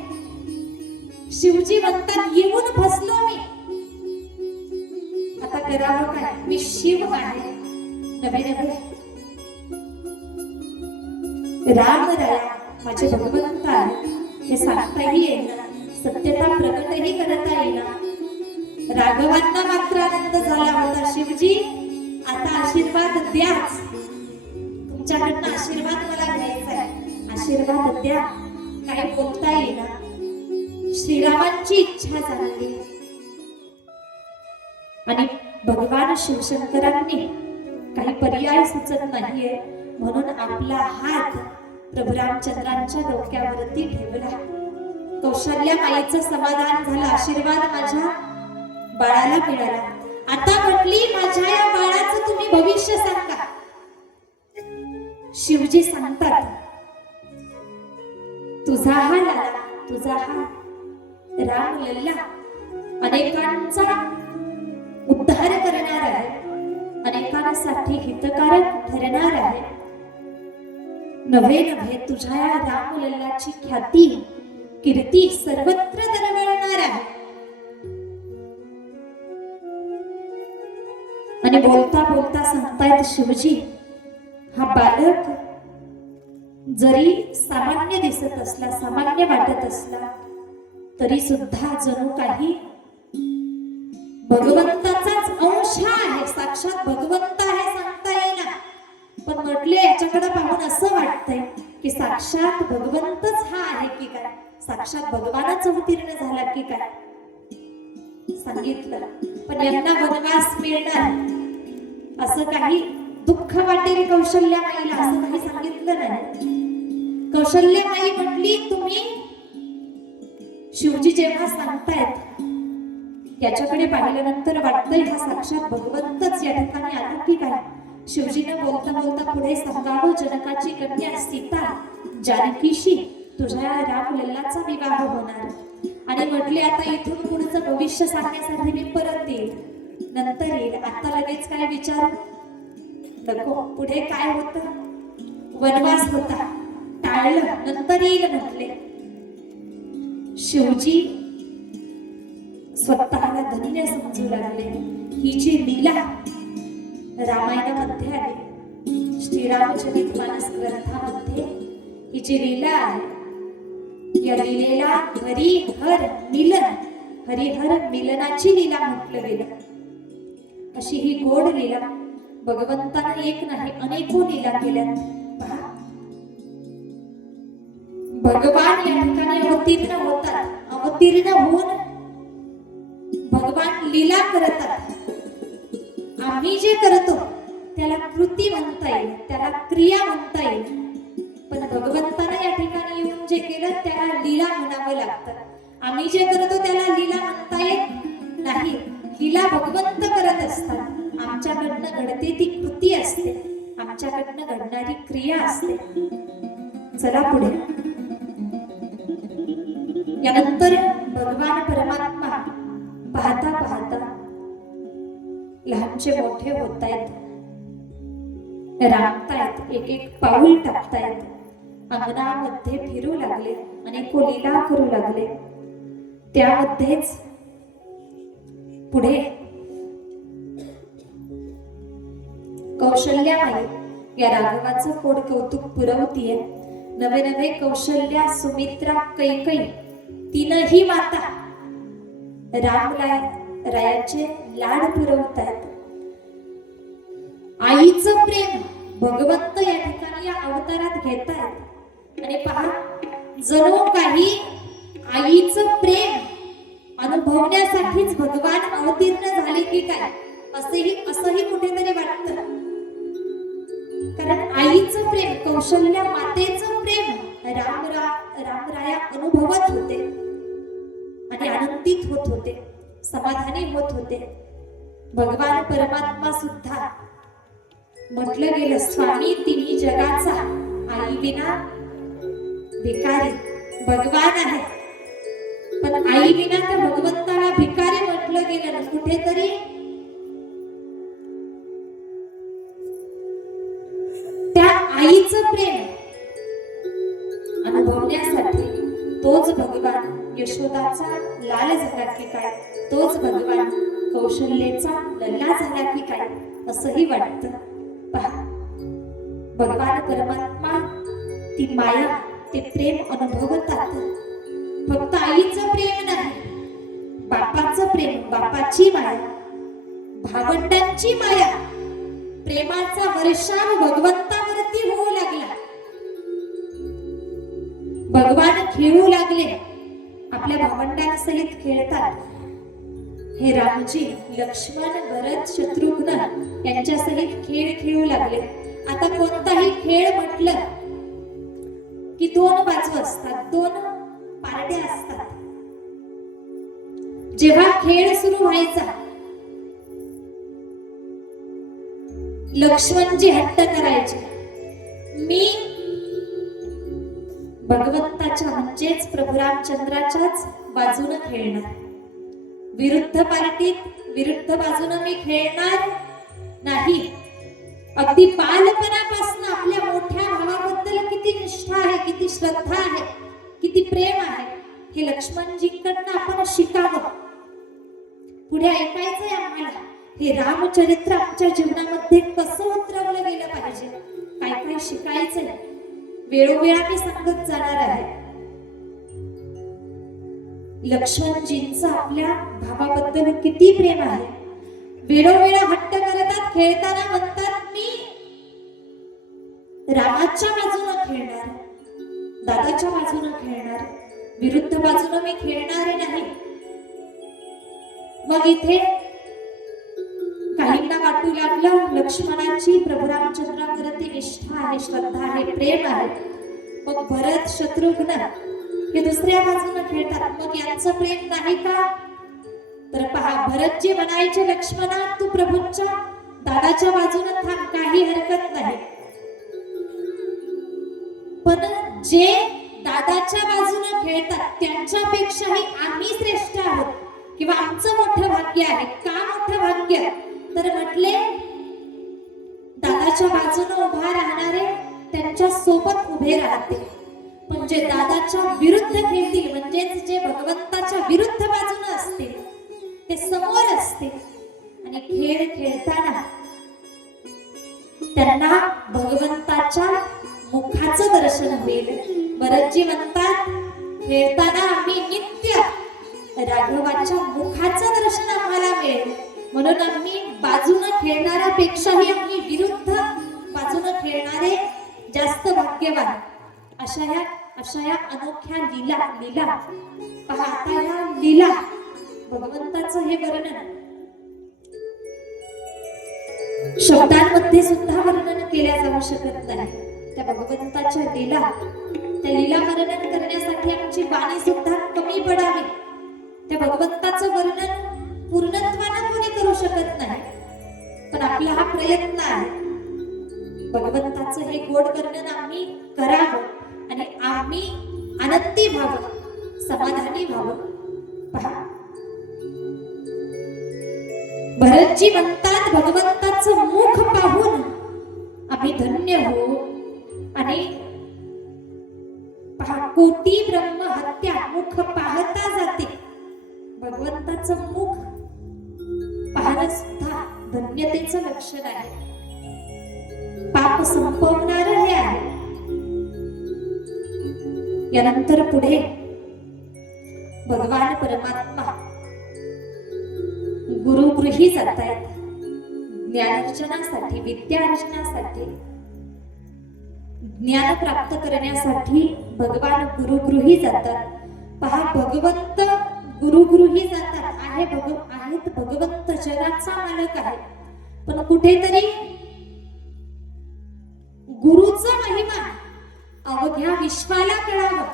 शिवजी म्हणतात, येऊन फसलो मी, आता करावं काय? मी शिव आहे, नवे रामराया माझे भगवंत आहे हे सांगताही येईना, सत्यता प्रकटही करता येईना. राघवांना मात्र आनंद झाला होता. शिवजी, आता आशीर्वाद द्याच, तुमच्याकडनं आशीर्वाद मला घ्यायचा आहे, आशीर्वाद द्या. काही बोलता येईना. श्रीरामांची इच्छा झाली आणि शिवशंकरांनी काही पर्याय सुचत नाहीये म्हणून आपला हात प्रभू रामचंद्रांच्या डोक्यावरती ठेवला. कौशल्या माईचं समाधान झालं, आशीर्वाद माझ्या बाळाला मिळाला. आता म्हटली माझ्या या बाळाचं तुम्ही भविष्य सांगा. शिवजी सांगतात, तुझा हा लाला, तुझा हा राम लल्ला अनेकांचा उद्धार करणार आहे, अनेकांसाठी हितकारक ठरणार आहे. नव्हे नव्हे तुझ्या या राम लल्लाची ख्याती कीर्ती सर्वत्र दरवळणार आहे. आणि बोलता बोलता सांगतायत शिवजी, हा बालक जरी सामान्य दिसत असला, सामान्य वाटत असला, तरी सुद्धा जणू काही भगवंताचाच अंश आहे, साक्षात भगवंत आहे सांगता येईना. पण म्हटले याच्याकडे पाहून असं वाटतंय की साक्षात भगवंतच हा आहे की काय, साक्षात भगवानच अवतीर्ण झाला की काय. सांगितलं पण यांना वनवास मिळणार असं काही दुःख वाटेल कौशल्या माईला, असं काही सांगितलं नाही. कौशल्या माई म्हटली, तुम्ही शिवजी जेव्हा सांगतायत याच्याकडे पाहिल्यानंतर वाटतंय हा साक्षात भगवंतच या ठिकाणी आला की काय. शिवजीने बोलता बोलता पुढे सांगावं, जनकाची कन्या सीता जानकीशी तुझ्या राम लल्लाचा विवाह होणार. आणि म्हटले आता इथून पुढचं भविष्य सांगण्यासाठी मी परत येईल, नंतर येईल, आता लगेच काय विचार नको. पुढे काय होतं, वनवास होता, टाळलं, नंतर येईल म्हटले. शिवजी स्वतःला धन्य समजू लागले. ही जी लीला रामायणामध्ये आली, श्रीरामचरितमानस ग्रंथामध्ये ही जी लीला आहे, या लीलेला हरिहर मिलन, हरिहर मिलनाची लीला म्हटलं गेलं. अशी ही गोड लीला भगवंताने एक नाही अनेको लीला केल्यात. पहा, भगवान या ठिकाणी अवतीर्ण होतात, अवतीर्ण होऊन भगवान लीला करतात. आम्ही जे करतो त्याला कृती म्हणता येईल, त्याला क्रिया म्हणता येईल, पण भगवंताने या ठिकाणी येऊन जे केलं त्याला लीला म्हणावं लागतं. आम्ही जे करतो त्याला लीला म्हणता येत नाही, लीला भगवंत करत असतात. आमच्याकडनं घडते ती कृती असते, आमच्याकडनं घडणारी क्रिया असते. चला पुढे. यानंतर भगवान परमात्मा पाहता पाहता लहानचे मोठे होत आहेत, रांगतायत, एक एक पाऊल टाकतायत, अंगणामध्ये फिरू लागले, अनेक लीला करू लागले. त्यामध्येच पुढे कौशल्या माई या राघवाचं पोट कौतुक पुरवतीये. नवे नवे कौशल्या, सुमित्रा, कैकई तीनही माता रायाचे लाड पुरवतायत. आईचं प्रेम भगवंत या ठिकाणी या अवतारात घेतायत. आणि पहा, जणू काही आईचं प्रेम अनुभवण्यासाठीच भगवान अवतीर्ण झाले की काय, असंही कुठेतरी वाटतं. कारण आईचं प्रेम, कौशल्या मातेचं प्रेम रामराया अनुभवत होते आणि आनंदित होत होते, समाधानी होत होते. भगवान परमात्मा सुद्धा म्हटलं गेलं, स्वामी तिन्ही जगाचा, आई विना भिकारी. भगवान आहे पण आई विना त्या भगवंताला भिकारी म्हटलं गेलं ना कुठेतरी. त्या आईचं प्रेम अनुभवण्यासाठी तोच भगवान यशोदाचा लाल झाला की काय, तोच भगवान कौशल्येचा लल्ला झाला की काय, असंही वाटतं. पहा, भगवान परमात्मा ती माया, ते प्रेम अनुभवतात. फक्त आईचं प्रेम नाही, बापाचं प्रेम, बापाची माया, भावंडांची माया, प्रेमाचा वर्षाव भगवंतावरती होऊ लागला. भगवान खेळू लागले, आपल्या भावंडांसहित खेळतात. हे रामजी लक्ष्मण भरत शत्रुघ्न यांच्या सहित खेळ खेळू लागले. आता कोणताही खेळ म्हटलं की दोन बाजू असतात, दोन पार्ट्या असतात. जेव्हा खेळ सुरू व्हायचा लक्ष्मणजी हट्ट करायचे, मी भगवंताच्या म्हणजेच प्रभू रामचंद्राच्याच बाजूने खेळणार. विरुद्ध पार्टीत विरुद्ध बाजूने मी खेळणार नाही. अगदी बालपणापासून आपल्या मोठ्या भावाबद्दल किती निष्ठा आहे, किती श्रद्धा आहे, किती प्रेम आहे हे लक्ष्मणजींकडनं आपण शिकावं. पुढे ऐकायचंय आम्हाला हे रामचरित्र आमच्या जीवनामध्ये कसं उतरवलं गेलं पाहिजे, काय काय शिकायचंय वेळोवेळा मी सांगत जाणार आहे. लक्ष्मणजींचं आपल्या भावाबद्दल किती प्रेम आहे. वेळोवेळा हट्ट करतात, खेळताना म्हणतात मी रामाच्या बाजूने खेळणार, दादाच्या बाजूने खेळणार, विरुद्ध बाजूने मी खेळणार नाही. मग इथे काहींना वाटू लागलं लक्ष्मणाची प्रभू रामचंद्रावरती निष्ठा आहे, श्रद्धा आहे, प्रेम आहे. मग भरत शत्रुघ्न हे दुसऱ्या बाजूने खेळतात. मग यांचं प्रेम नाही का? तर पहा, भरतजी म्हणायचे लक्ष्मणा तू प्रभूंच्या दादाच्या बाजूने थांब, काही हरकत नाही. पण जे दादाच्या बाजूने खेळतात त्यांच्यापेक्षाही आम्ही श्रेष्ठ आहोत किंवा आमचं मोठं भाग्य आहे. का मोठं भाग्य? तर म्हटले दादाच्या बाजूने उभा राहणारे त्यांच्या सोबत उभे राहते, पण जे दादाच्या विरुद्ध खेळतील म्हणजेच जे भगवंताच्या विरुद्ध बाजूने असतील ते समोर असते. आणि खेळ खेळताना त्यांना भगवंताच्या मुखाचं दर्शन होईल. भरतजी म्हणतात खेळताना आम्ही नित्य राघवाच्या मुखाचं दर्शन आम्हाला मिळेल, म्हणून आम्ही बाजूने खेळणाऱ्यापेक्षाही आम्ही विरुद्ध बाजूने खेळणारे जास्त भाग्यवान. अशा या अनोख्या लीला पहा. आता या लीला भगवंताचं हे वर्णन शब्दांमध्ये सुद्धा वर्णन केल्या जाऊ शकत नाही. त्या भगवंताच्या लीला, त्या लीला वर्णन करण्यासाठी आमची वाणी सुद्धा कमी पडावी. त्या भगवंताचं वर्णन पूर्णत्वाने कोणी करू शकत नाही, पण आपला हा प्रयत्न आहे भगवंताचं हे गोड वर्णन आम्ही करावं आणि आम्ही आनंदी व्हावं, समाधानी व्हावं. पहा, भरतजी म्हणतात भगवंताचं मुख पाहून आम्ही धन्य हो. आणि पहा, कोटी ब्रह्म हत्या मुख पाहता जाते. भगवंताचं मुख पाहणं सुद्धा धन्यतेचं लक्षण आहे, पाप संपवणार हे आहे. यानंतर पुढे भगवान परमात्मा गुरुगृही जात आहेत ज्ञानार्जनासाठी, विद्यार्जनासाठी, ज्ञान प्राप्त करण्यासाठी भगवान गुरुगृही जातात. पहा, भगवंत गुरुगृही जातात. आहेत भगवंत जगाचा मालक आहे, पण कुठेतरी गुरुचा महिमा अवघ्या विश्वाला कळावं,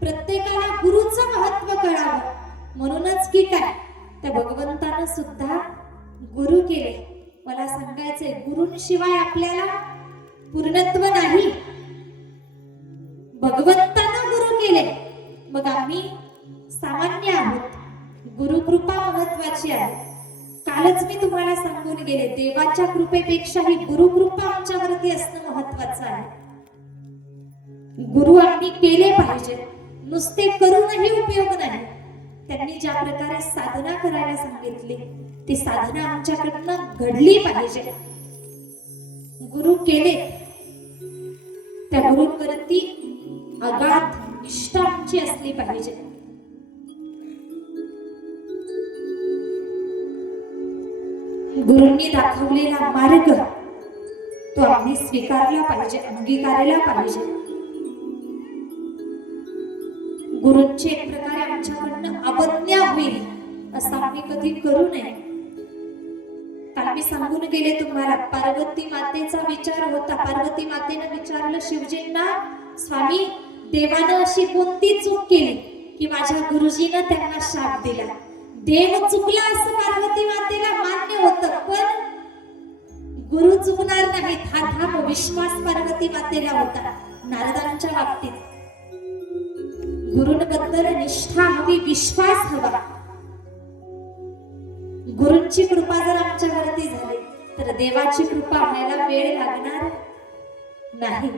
प्रत्येकाला गुरुचं महत्व कळावं. म्हणूनच की काय त्या भगवंतानं सुद्धा गुरु केले. मला सांगायचंय गुरूंशिवाय आपल्याला पूर्णत्व नाही. भगवंतानं गुरु केले, मग आम्ही सामान्य आहोत. गुरुकृपा महत्वाची आहे. कालच मी तुम्हाला सांगून गेले, देवाच्या कृपेपेक्षाही गुरुकृपा आमच्यावरती असणं महत्वाचं आहे. गुरु आम्ही केले पाहिजे, नुसते करूनही उपयोग नाही. त्यांनी ज्या प्रकारे साधना करायला सांगितली ती साधना आमच्याकडनं घडली पाहिजे. गुरु केले, त्या गुरुंवरती अगाध निष्ठा आमची असली पाहिजे. गुरूंनी दाखवलेला मार्ग तो आम्ही स्वीकारला पाहिजे, अंगीकारला पाहिजे. गुरूंची एक प्रकारे आमच्याकडनं अवज्ञा होईल असं आम्ही कधी करू नये. काल मी सांगून गेले तुम्हाला, पार्वती मातेचा विचार होता. पार्वती मातेनं विचारलं शिवजींना, स्वामी देवानं अशी कोणती चूक केली की माझ्या गुरुजीनं त्यांना शाप दिला. देव चुकला असं पार्वती मातेला मान्य होतं, पण गुरु चुकणार नाहीत हा ठाम विश्वास पार्वती मातेला होता. नारदांच्या बाबतीत गुरूंबद्दल निष्ठा हवी, विश्वास हवा. गुरूंची कृपा जर आमच्यावरती झाली तर देवाची कृपा व्हायला वेळ लागणार नाही.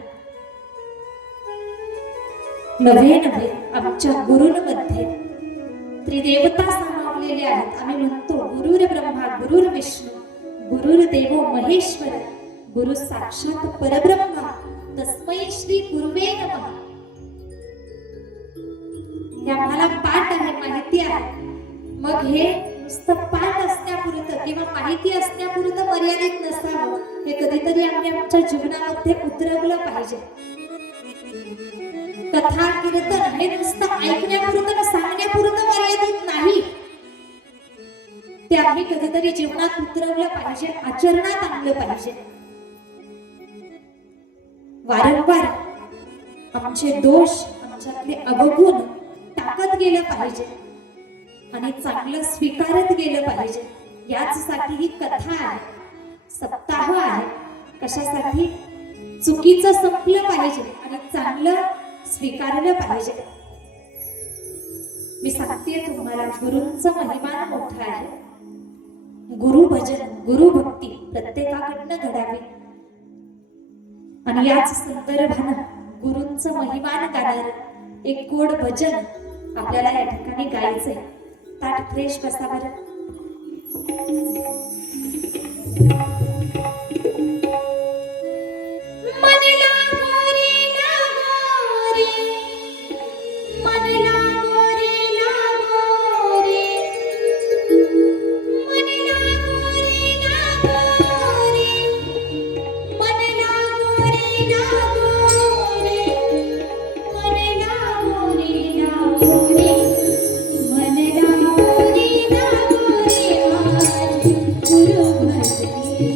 नव्हे आमच्या गुरूंमध्ये त्रिदेवता सामावलेले आहेत. आम्ही म्हणतो गुरुर ब्रह्मा गुरुर विष्णू गुरुर देवो महेश्वर गुरु साक्षात परब्रह्म तस्मै श्री गुरुवे नमः. हे आम्हाला पाठ आहे, माहिती आहे. मग हे नुसतं पाठ असण्यापुरतं किंवा माहिती असण्यापुरतं मर्यादित नसावं. हे कधीतरी आम्ही आमच्या जीवनामध्ये उतरवलं पाहिजे. कथा कीर्तन हे नुसतं ऐकण्यापुरतं सांगण्यापुरतं मर्यादित नाही. ते आम्ही कधीतरी जीवनात उतरवलं पाहिजे, आचरणात आणलं पाहिजे. वारंवार आमचे दोष, आमच्यातले अवगुण टाकत गेलं पाहिजे आणि चांगलं स्वीकारत गेलं पाहिजे. याचसाठी ही कथा आहे, सप्ताह आहे. कशासाठी? चुकीचं संपलं पाहिजे आणि चांगलं स्वीकारलं पाहिजे. मी सांगते तुम्हाला, गुरूंचा महिमा मोठा आहे. गुरु भजन, गुरु भक्ती प्रत्येकाकडनं घडावी. आणि याच संदर्भानं गुरूंचं महिमान गाणार एक गोड भजन आपल्याला या ठिकाणी गायचंय. ताट फ्रेश बसा बरं. Guru Bhajani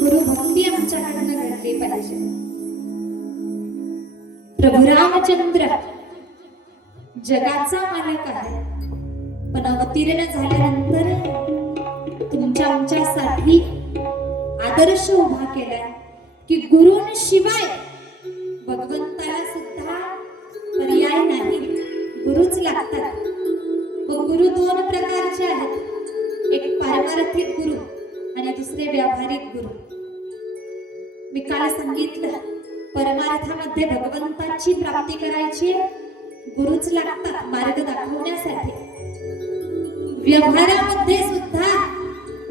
गुरुभक्ती आमच्याकडनं घडली पाहिजे. प्रभू रामचंद्र जगाचा मालक आहे, पण अवतीर्ण झाल्यानंतर तुमच्या आमच्यासाठी आदर्श उभा केलाय की गुरूंशिवाय भगवंताला सुद्धा पर्याय नाही, गुरुच लागतात. व गुरु दोन प्रकारचे आहेत, एक पारमार्थिक गुरु आणि दुसरे व्यावहारिक गुरु. मी काल सांगितलं, परमार्थामध्ये भगवंताची प्राप्ती करायची, गुरुच लागतात मार्ग दाखवण्यासाठी. व्यवहारामध्ये सुद्धा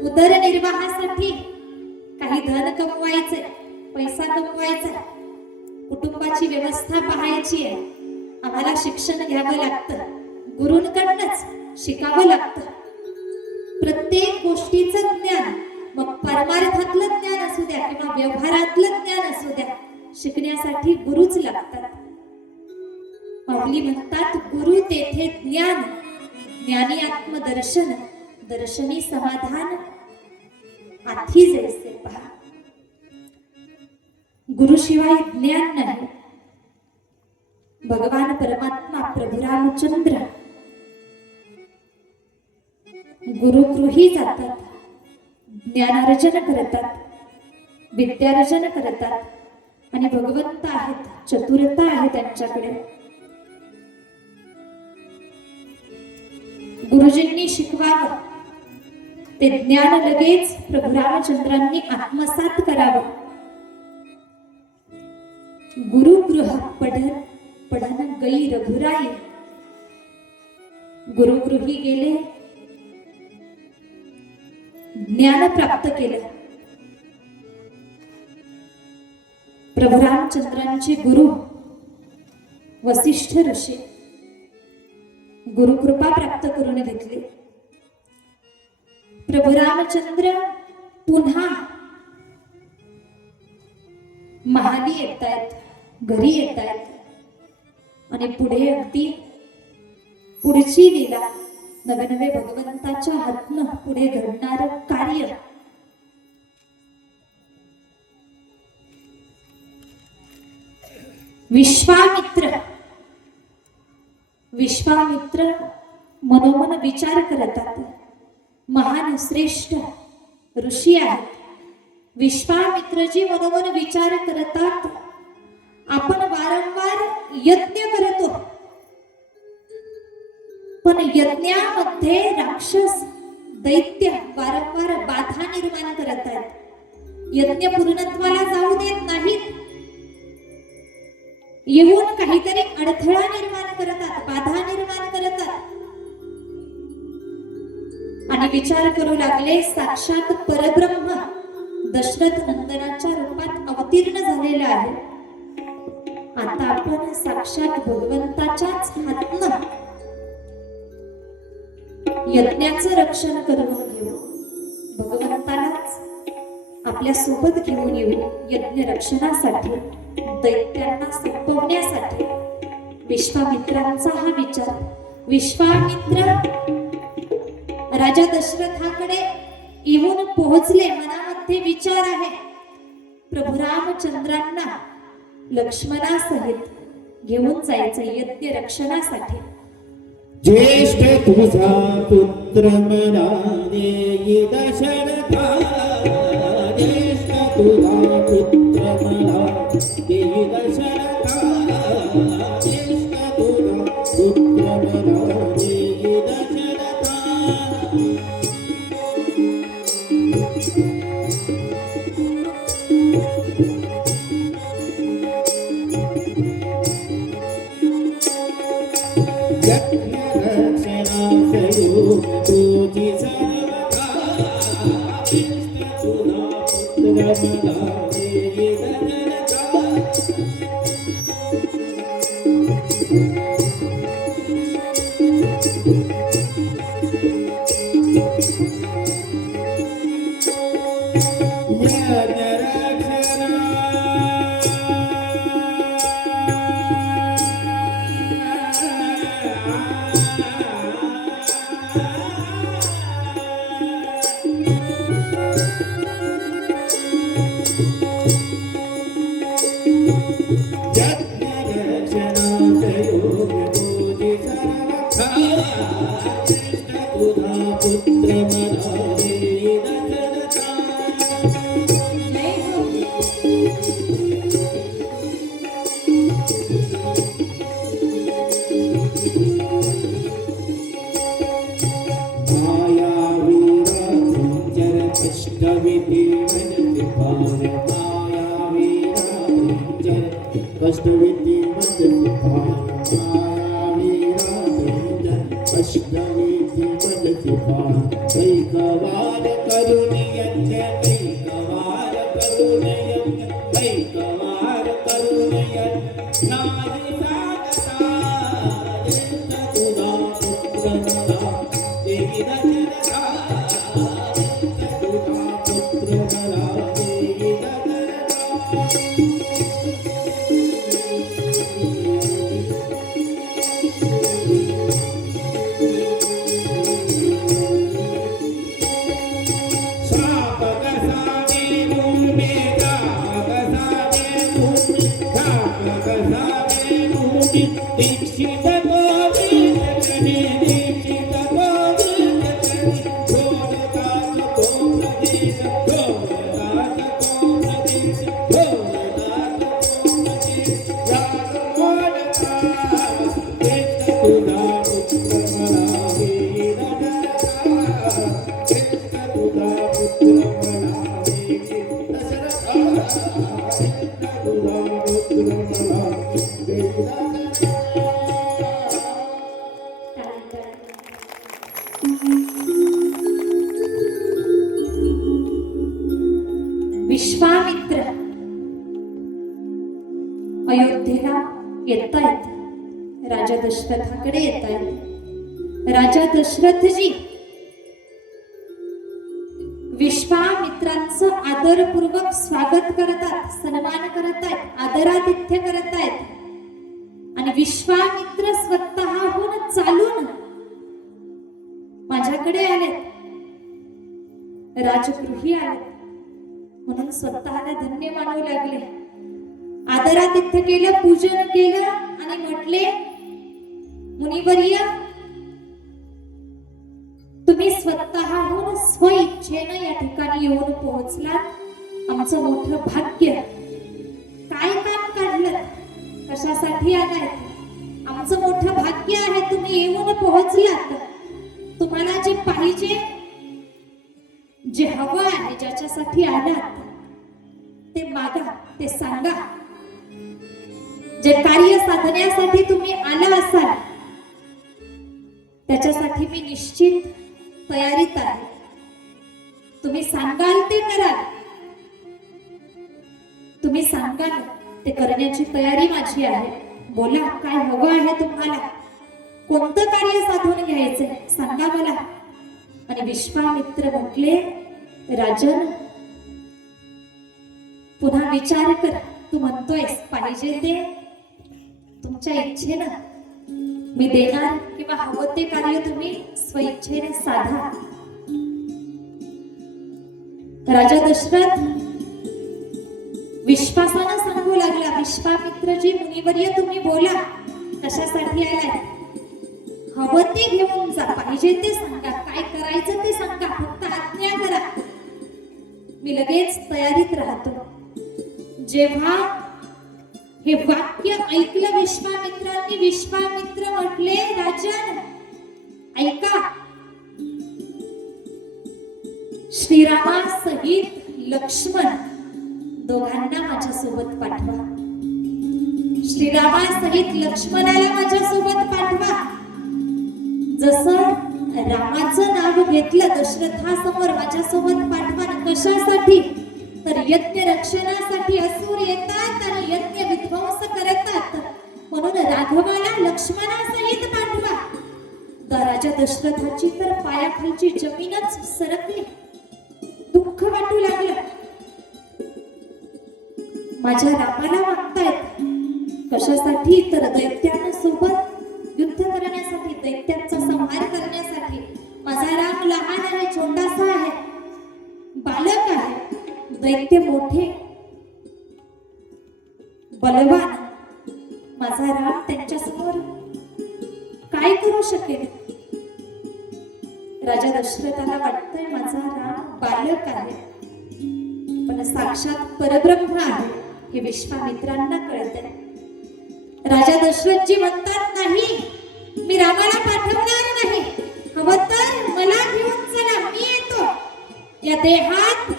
उदरनिर्वाहासाठी काही धन कमवायचे, पैसा कमवायचा, कुटुंबाची व्यवस्था पाहायची आहे, आम्हाला शिक्षण घ्यावं लागतं, गुरूंकडनंच शिकावं लागतं. प्रत्येक गोष्टीचं ज्ञान, मग परमार्थातलं ज्ञान असू द्या किंवा व्यवहारातलं ज्ञान असू द्या, शिकण्यासाठी गुरुच लागतात. माऊली म्हणतात, गुरु तेथे ज्ञान, ज्ञानी आत्मदर्शन, दर्शनी समाधान, आधी जैसे पहा. गुरुशिवाय ज्ञान नाही. भगवान परमात्मा प्रभू रामचंद्र गुरुगृही जातात, ज्ञानार्जन करतात, विद्यार्जन करतात, आणि भगवंत आहेत, चतुरता आहे त्यांच्याकडे. गुरुजींनी शिकवावं ते ज्ञान लगेच प्रभू रामचंद्रांनी आत्मसात करावं. गुरुगृह पढन गई रघुराई. गुरुगृही गेले, ज्ञान प्राप्त केलं. प्रभू रामचंद्रांचे गुरु वसिष्ठ ऋषी गुरुकृपा प्राप्त करून घेतली. प्रभू रामचंद्र पुन्हा महाली येत आहेत, घरी येत आहेत, आणि पुढे अगदी पुढची लीला, नवे भगवंताच्या हातनं पुढे घडणार कार्य. विश्वामित्र मनोमन विचार करतात. महान श्रेष्ठ ऋषी आहेत. विश्वामित्रजी मनोमन विचार करतात, आपण वारंवार यज्ञ करतो, पण यज्ञामध्ये राक्षस दैत्य वारंवार बाधा निर्माण करत आहेत. यज्ञ पूर्णत्वाला जाऊ देत नाहीत, येऊन काहीतरी अडथळा निर्माण करतात, बाधा निर्माण करतात. आणि विचार करू लागले, साक्षात परब्रह्म दशरथ नंदनाच्या रूपात अवतीर्ण झालेला आहे. आता आपण साक्षात भगवंताच्याच हातनं यज्ञाचं रक्षण करून घेऊ, भगवंतालाच आपल्या सोबत घेऊन येऊ. यज्ञ रक्षणासाठी, दैत्यांना संपवण्यासाठी विश्वामित्रांचा हा विचार. विश्वामित्र राजा दशरथाकडे येऊन पोहोचले. मनामध्ये विचार आहे, प्रभू रामचंद्रांना लक्ष्मणासहित घेऊन जायचं यज्ञ रक्षणासाठी. ज्येष्ठ तुझा पुत्र मना देई दशरथा, ज्येष्ठ तुझा पुत्र अष्टविधी मदसिपाय मायावी राधेंद्र अष्टविधी मदसिपाय ऐकवार करून यज्ञ ऐकवार करून यज्ञ ऐकवार करून यज्ञ नाही सागता तुझा पुत्र मला देवी रचना तुझा पुत्र मला देवी रचना दीक्षित गोविंद जनी दीक्षित गोविंद जनी गोरदास गोप्रदेश गोरदास गोप्रदेश गोरदास गोप्रदेश याद मोडता कृष्ण तुझा पुत्र मला वीर जगता कृष्ण तुझा पुत्र मला वीर दशरथ कृष्ण तुझा पुत्र मला वीर विश्वामित्र अयोध्येला येतायत, राजा दशरथाकडे येतायत. राजा दशरथजी विश्वामित्रांचं आदरपूर्वक स्वागत करतात, सन्मान करतायत, आदरातिथ्य करतायत. आणि विश्वामित्र स्वतःहून चालून माझ्याकडे आले, राजगृही आले, म्हणून स्वतःला धन्य मानू लागले. आदरातिथ्य केलं, पूजन केलं आणि म्हटले, मुनिवर्य तुम्ही स्वतःहून स्वइच्छेनं या ठिकाणी येऊन पोहोचलात, आमचं मोठं भाग्य. काय काम काढलं, कशासाठी आलाय, आमचं मोठं भाग्य आहे. तुम्ही येऊन पोहोचलात, तुम्हाला जे पाहिजे, जे हवं आहे, ज्याच्यासाठी आलात ते मागा, ते सांगा. जे कार्य साधण्यासाठी तुम्ही आला असाल त्याच्यासाठी मी निश्चित तयारीत आहे. तुम्ही सांगाल ते कराल, तुम्ही सांगाल ते करण्याची तयारी माझी आहे. बोला, काय हवं आहे तुम्हाला, कोणतं कार्य साधून घ्यायचंय सांगा मला. आणि विश्वामित्र म्हटले, राजन पुन्हा विचार कर, तू म्हणतोयस पाहिजे ते तुमच्या इच्छेनं मी देणार, किंवा हवं ते कार्य तुम्ही स्वइच्छेने साधा. राजा दशरथ विश्वासानं सांगू लागला, विश्वामित्रजी मुनिवर्य तुम्ही बोला, कशासाठी आलाय, हवं ते घेऊन जा, पाहिजे ते सांगा, काय करायचं ते सांगा, फक्त आज्ञा करा, मी लगेच तयारीत राहतो. जेव्हा हे वाक्य ऐकलं विश्वामित्रांनी, विश्वामित्र म्हटले, राजन ऐका, श्रीरामासहित लक्ष्मण दोघांना माझ्यासोबत पाठवा. श्रीरामासहित लक्ष्मणाला माझ्यासोबत पाठवा. जसं रामाचं नाव घेतलं दशरथासमोर, माझ्यासोबत पाठवा. कशासाठी, तर यज्ञ रक्षणासाठी. असुर येतात आणि यज्ञ विध्वंस करतात, म्हणून राघवाला लक्ष्मणासहित पाठवा. राजा दशरथाची तर पायाखालची जमीनच सरकली, दुःख वाटू लागलं. माझ्या रामाला मागतायत, कशासाठी, तर दैत्यांसोबत युद्ध करण्यासाठी, दैत्यांचा संहार करण्यासाठी. माझा राम लहान आहे, छोटासा आहे, बालक आहे. दैत्य मोठे बलवान, माझा राम त्यांच्यासमोर काय करू शकेल. राजा दशरथाला वाटतंय माझा राम बालक आहे, पण साक्षात परब्रह्म आहे हे विश्वामित्रांना कळतंय. राजा दशरथजी म्हणतात, नाही, मी रामाला पाठवणार नाही, हवं तर मला घेऊन चला, मी येतो. या देहात,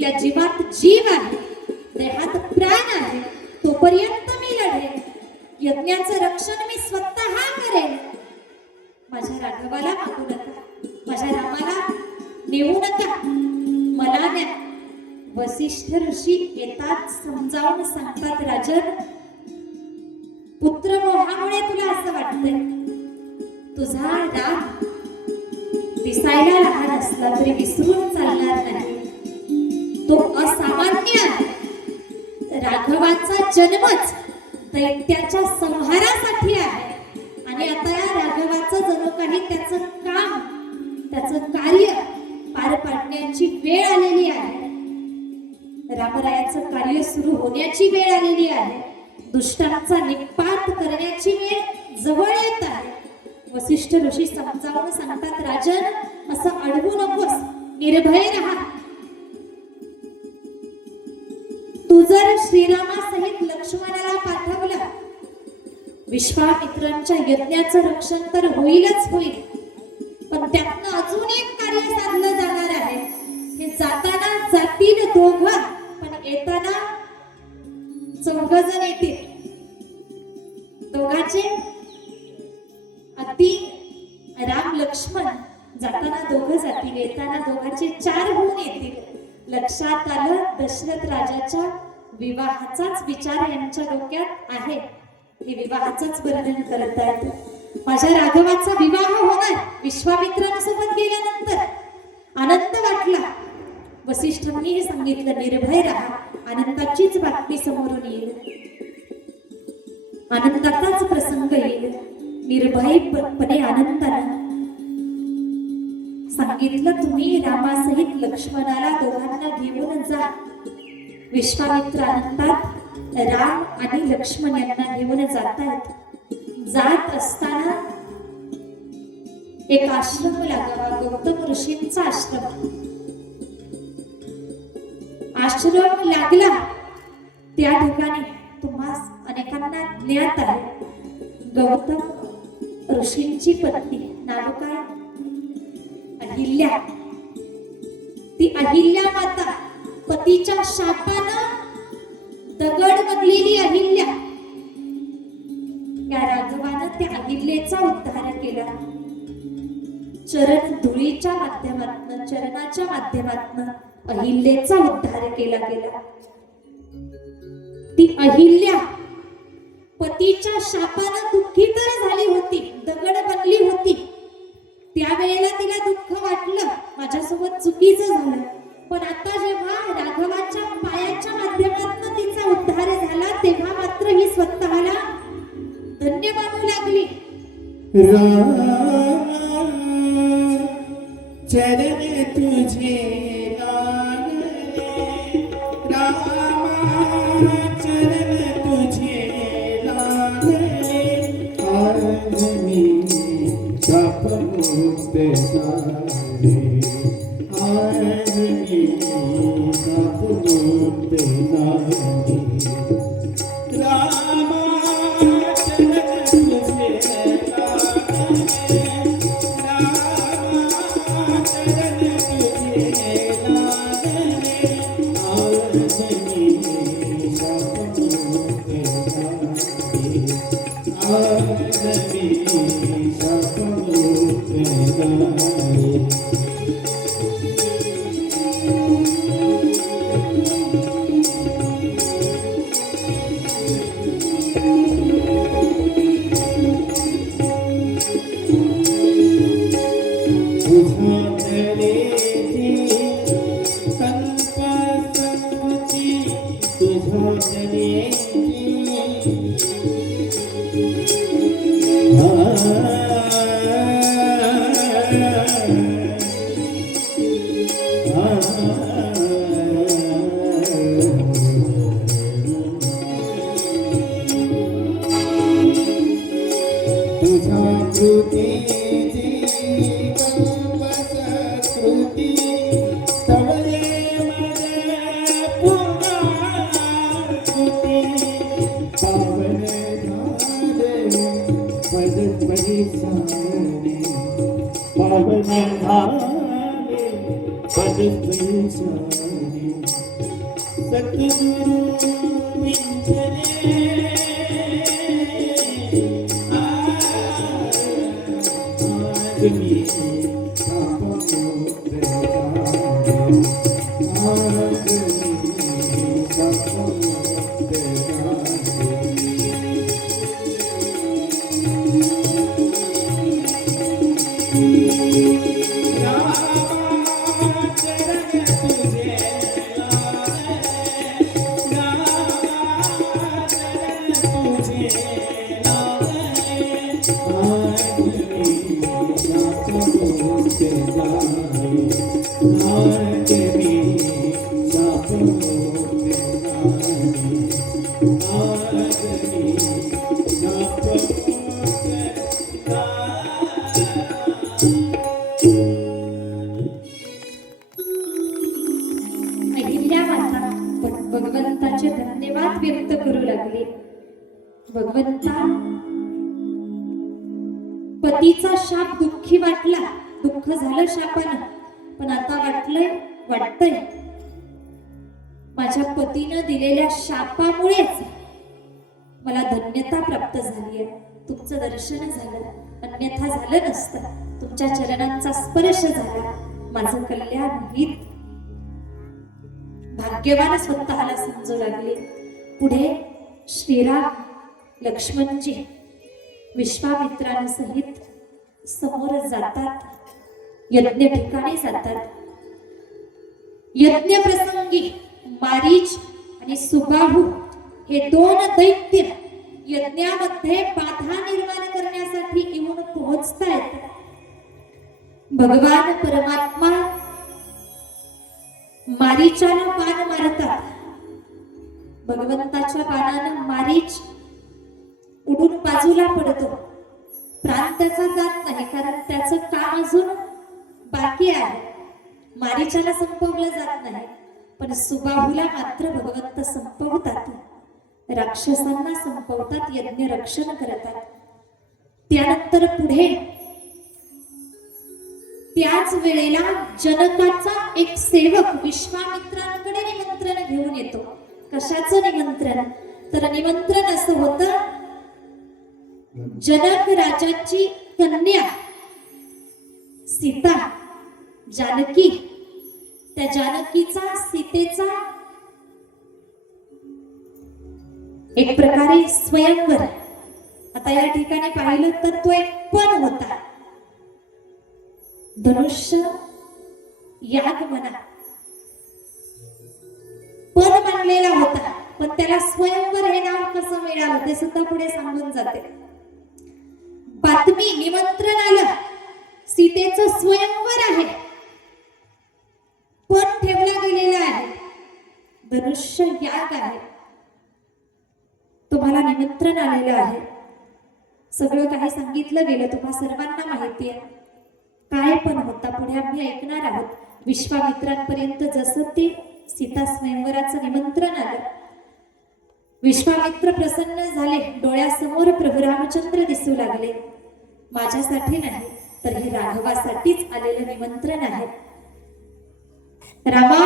या जीवात जीव आहे, देहात प्राण आहे, तोपर्यंत मी यज्ञाचं रक्षण मी स्वतः करेन. माझ्या राघवाला मागू नका, माझ्या रामाला नेऊ नका, मला न्या. वसिष्ठ ऋषी येतात, समजावून सांगतात, राजन पुत्र मोहामुळे तुला असं वाटतंय. तुझा राम दिसायला लहान असला तरी विसरून चालणार नाही. तो असामान्य आहे. राघवाचा जन्मच दैत्याच्या संहारासाठी आहे. आणि आता या राघवाचं जणू काही त्याचं काम, त्याचं कार्य पार पाडण्याची वेळ आलेली आहे. रामरायाचं कार्य सुरू होण्याची वेळ आलेली आहे. दुष्टांचा निपात करण्याची वेळ जवळ येत आहे. वसिष्ठ ऋषी समजावून सांगतात, राजन असं अडवू नकोस, निर्भय राहा. तू जर श्रीरामासहित लक्ष्मणाला पाठवलं, विश्वामित्रांच्या यज्ञाचं रक्षण तर होईलच होईल, पण त्यातनं अजून एक कार्य साधलं जाणार आहे. हे जाताना जातील दोघं, पण येताना 4 जण येतील. दोघांचे अति राम लक्ष्मण जाताना 2 जातील, येताना दोघांचे 4 होऊन येतील. लक्षात आलं, दशरथ राजाच्या विवाहाचाच विचार यांच्या डोक्यात आहे. हे विवाहाचंच वर्णन करत आहेत. माझ्या राघवाचा विवाह होणार. विश्वामित्रांसोबत गेल्यानंतर आनंद वाटला. वसिष्ठांनी हे सांगितलं, निर्भय राहा, आनंदाचीच बातमी समोरून येईल, आनंदाचाच प्रसंग येईल. निर्भयपणे आनंदाला सांगितलं, तुम्ही रामासहित लक्ष्मणाला दोघांना घेऊन जा. विश्वामित्र आनंदात राम आणि लक्ष्मण यांना घेऊन जात आहेत. जात असताना एक आश्रम लागावा, गौतम ऋषींचा आश्रम. आश्रम लागला त्या ठिकाणी तुम्हा अनेकांना ज्ञात आहे, गौतम ऋषींची पत्नी नाव काय? अहिल्या. ती अहिल्या माता, पतीच्या शापानं दगड बनलेली अहिल्या. या राघवानं त्या अहिल्याचा उद्धार केला. चरण धुळीच्या माध्यमातून, चरणाच्या माध्यमातून अहिल्याचा उद्धार केला गेला. ती अहिल्या पतीच्या शापानं दुःखी तर झाली होती, दगड बनली होती. त्यावेळेला तिला दुःख वाटलं, माझ्यासोबत चुकीचं झालं. पण आता जेव्हा राघवाच्या पायाच्या माध्यमातून तिचा उद्धार झाला, तेव्हा मात्र ही स्वतःला धन्य मानू लागली. चरण तुझे लागले, रामा चरण तुझे लागले. आज मी शापमुक्त झाले, आज मी शापमुक्त झाले. रामा चरण तुझे लागले, सतगुरु अहिल्या माता भगवंताचे धन्यवाद व्यक्त करू लागले. भगवंता, पतीचा शाप दुःखी वाटला, दुःख झालं शापानं, पण आता वाटतंय माझ्या पतीनं दिलेल्या शापामुळेच मला धन्यता प्राप्त झाली आहे. तुमचं दर्शन झालं, अन्यथा झालं नसतं. तुमच्या चरणांचा स्पर्श झाला, माझं कल्याण होईल. भाग्यवान स्वतःला समजू लागले. पुढे श्रीराम लक्ष्मणजी विश्वामित्रांसहित समोर जातात, यज्ञ ठिकाणी जातात. यज्ञ प्रसंगी मारीच आणि सुबाहू हे दोन दैत्य यज्ञामध्ये बाधा निर्माण करण्यासाठी येऊन पोहोचतायत. भगवान परमात्मा मारीचाला बाण मारतात. भगवंताच्या बाणानं मारीच उडून बाजूला पडतो. प्राण त्याचा जात नाही, कारण त्याचं काम अजून बाकी आहे. मारीचाला संपवलं जात नाही, पण सुबाहूला मात्र भगवंत संपवतात, राक्षसांना संपवतात, यज्ञ रक्षण करतात. त्यानंतर पुढे त्याच वेळेला जनकाचा एक सेवक विश्वामित्रांकडे निमंत्रण घेऊन येतो. कशाचं निमंत्रण? तर निमंत्रण असं होतं, जनक राजाची कन्या सीता, जानकी, त्या जानकीचा, सीतेचा एक प्रकारे स्वयंवर. आता या ठिकाणी पाहिलं तर तो एक पण होता, धनुष्य याग म्हणा, पण मानलेला होता. पण त्याला स्वयंवर हे नाव कसं मिळालं ते सुद्धा पुढे सांगून जाते. बातमी, निमंत्रण आलं, सीतेचं स्वयंवर आहे, पण ठेवला गेलेला आहे, धनुष्य याग आहे, तुम्हाला निमंत्रण आलेलं आहे. सगळं काही सांगितलं गेलं, तुम्हा सर्वांना माहिती आहे. काय पण होता पुढे आम्ही ऐकणार आहोत. विश्वामित्रांपर्यंत जसं ते सीता स्वयंवराचं निमंत्रण आलं, विश्वामित्र प्रसन्न झाले. डोळ्यासमोर प्रभू रामचंद्र दिसू लागले. माझ्यासाठी नाही, तर हे राघवासाठीच आलेलं निमंत्रण आहे. रामा,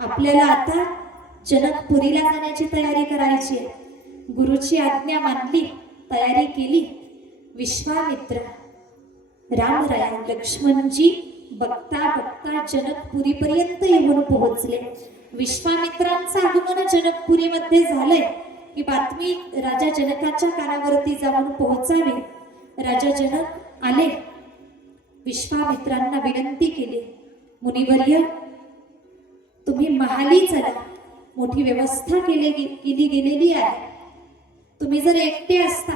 आपल्याला आता जनकपुरीला जाण्याची तयारी करायची आहे. गुरुची आज्ञा मानली, तयारी केली. विश्वामित्र, रामराया, लक्ष्मणजी बघता बघता जनकपुरीपर्यंत येऊन पोहोचले. विश्वामित्रांचं आगमन जनकपुरीमध्ये झालंय ही बातमी राजा जनकाच्या कानावरती जाऊन पोहोचावी. राजा जनक आले, विश्वामित्रांना विनंती केली, मुनिवर्य, तुम्ही महाली चला, मोठी व्यवस्था केली गेलेली आहे. तुम्ही जर एकटे असता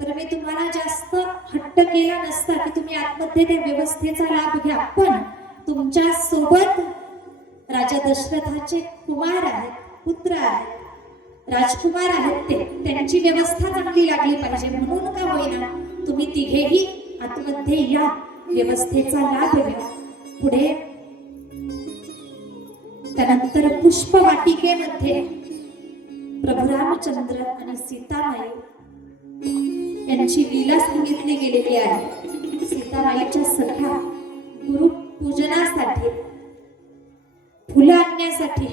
तर मी तुम्हाला जास्त हट्ट केला नसता की तुम्ही आतमध्ये त्या व्यवस्थेचा लाभ घ्या. पण तुमच्या सोबत राजा दशरथाचे कुमार आहेत, पुत्र आहेत, राजकुमार आहेत, त्यांची व्यवस्था चांगली लागली पाहिजे. म्हणून का होईना तुम्ही तिघेही आतमध्ये या, व्यवस्थेचा लाभ घ्या. पुढे त्यानंतर पुष्पवाटिकेमध्ये प्रभू रामचंद्र आणि सीतामाई यांची लीला सांगितली गेलेली आहे. सीतामाईच्या सख्या गुरु पूजनासाठी, फुलं आणण्यासाठी,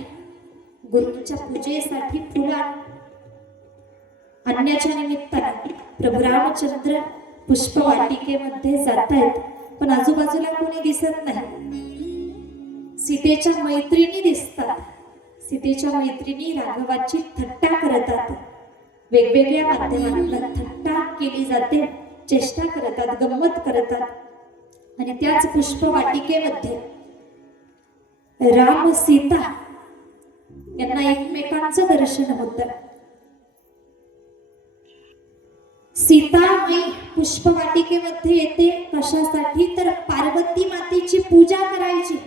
गुरुच्या पूजेसाठी फुलं आणण्याच्या निमित्ताने प्रभू रामचंद्र पुष्पवाटिकेमध्ये जात आहेत. पण आजूबाजूला कोणी दिसत नाही. सीतेच्या मैत्रिणी दिसतात. सीतेच्या मैत्रिणी राघवाची थट्टा करतात. वेगवेगळ्या माध्यमातून थट्टा केली जाते, चेष्टा करतात, गंमत करतात. आणि त्याच पुष्पवाटिकेमध्ये राम सीता यांना एकमेकांचं दर्शन होतं. सीतामाई पुष्पवाटिकेमध्ये येते कशासाठी? तर पार्वती मातेची पूजा करायची,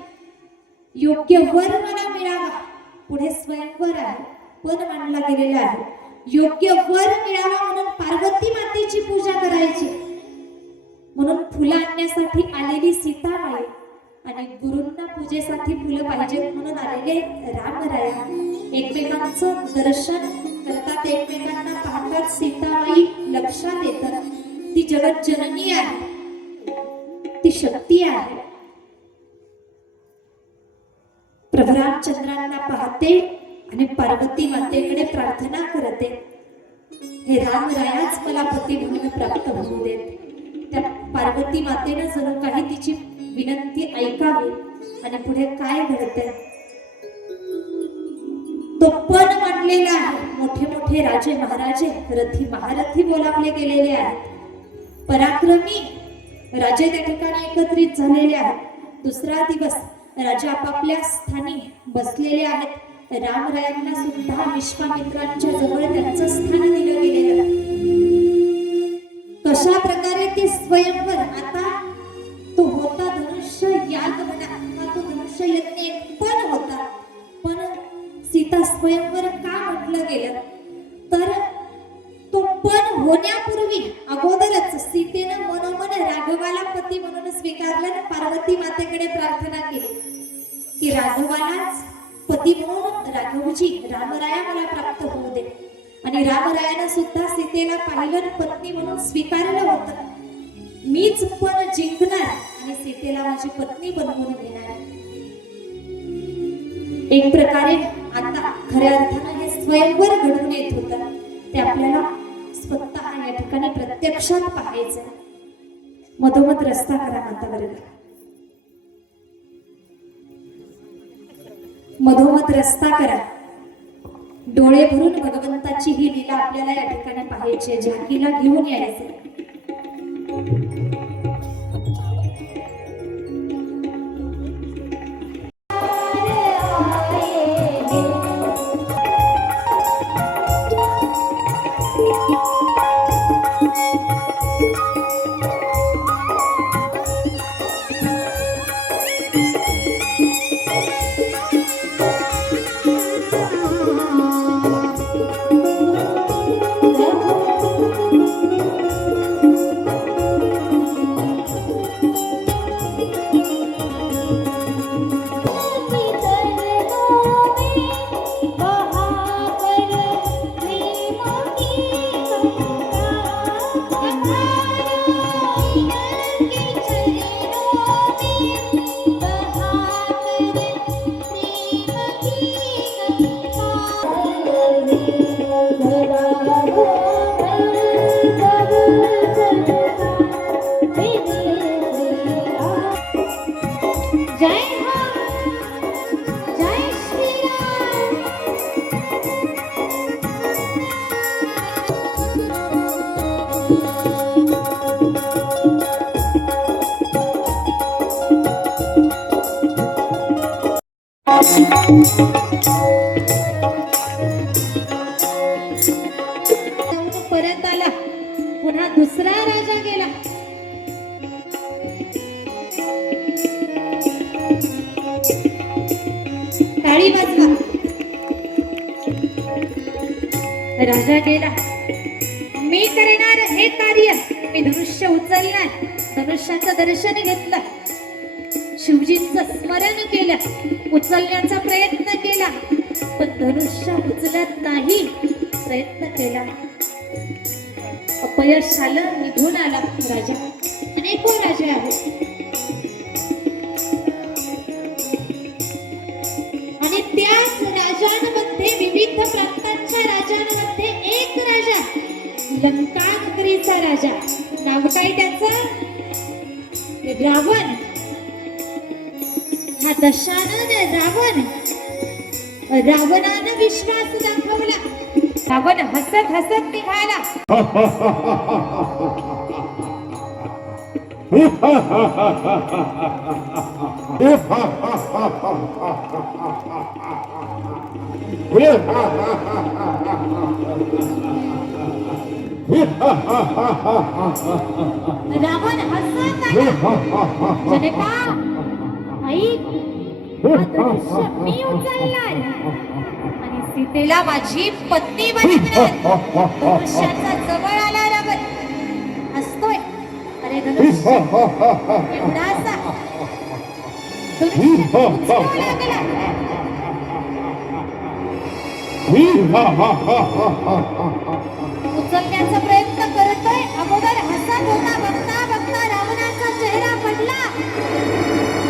योग्य वर मला मिळावा. पुढे स्वयंवर आहे, पण मांडला गेलेला आहे. योग्य वर मिळावा म्हणून पार्वती मातेची पूजा करायची. म्हणून फुलं आणण्यासाठी आलेली सीताबाई आणि गुरूंना पूजेसाठी फुलं पाहिजे म्हणून आलेले रामराया एकमेकांचं दर्शन करतात, एकमेकांना पाहतात. सीताबाई लक्षात येतात ती जगत जननी आहे, ती शक्ती आहे. प्रभू रामचंद्रांना पाहते आणि पार्वती मातेकडे प्रार्थना करते, हे रामरायाच मला पती म्हणून प्राप्त होऊ देत. त्या पार्वती मातेनं जणू काही तिची विनंती ऐकावी. आणि पुढे काय घडते तो पण मांडलेला आहे. मोठे मोठे राजे महाराजे रथी महारथी बोलावले गेलेले आहेत. पराक्रमी राजे त्या ठिकाणी एकत्रित झालेले आहेत. दुसरा दिवस राजा आपापल्या स्थानी बसलेले आहेत. रामरायांना सुद्धा विश्वामित्रांच्या जवळ त्यांचं स्थान दिलं गेलेलं आहे. कशा प्रकारे ते स्वयंवर आता तो होता धनुष्य याग म्हणा किंवा तो धनुष्य यज्ञ पण होता. पण सीता स्वयंवर का म्हटलं गेलं तर तो पण होण्यापूर्वी अगोदरच सीतेनं मनोमन राघवाला पती म्हणून स्वीकारलं आणि पार्वती मातेकडे प्रार्थना केली की राघवालाच पती म्हणून राघवजी रामराया मला प्राप्त होऊ दे. आणि रामरायानं सुद्धा सीतेला पाहिलं, पत्नी म्हणून स्वीकारलं होतं. मीच पण जिंकणार आणि सीतेला माझी पत्नी बनवून घेणार. एक प्रकारे आता खऱ्या अर्थानं हे स्वयंवर घडून येत होतं. ते आपल्याला स्वतः या ठिकाणी प्रत्यक्षात पाहायचं. मधोमध रस्ता करा माता वर्ग, मधोमध रस्ता करा. डोळे भरून भगवंताची ही लीला आपल्याला या ठिकाणी पाहायची, झाकीला घेऊन यायचं. परत आला. पुन्हा दुसरा राजा गेला. टाळी वाजवा. राजा गेला. मी करणार हे कार्य. मी धनुष्य उचलणार, धनुष्याचं दर्शन घेतलं, शिवजींचं स्मरण केलं, उचलण्याचा प्रयत्न केला, पण धनुष्य उचलत नाही. प्रयत्न केला, अपयश आलं, निघून आला राजा. अनेको राजे आहेत आणि त्याच राजांमध्ये, विविध प्रांतांच्या राजांमध्ये एक राजा, लंकानगरीचा राजा. नाव काय त्याचं? रावण. हा दशानन रावण. रावणानं विश्वास दाखवला. रावण हसत हसत निघाला. रावण हसत आला. जनका ऐक, हा धनुष्य मी उचलणार आणि सीतेला माझी पत्नी बनवणार. धनुष्याचा जवळ आला रावण. हसतोय. अरे धनुष्य एवढासा धनुष्य उचलू लागला. उचलण्याचा प्रयत्न करतोय. अगोदर हसत होता. बघता बघता रावणाचा चेहरा पडला.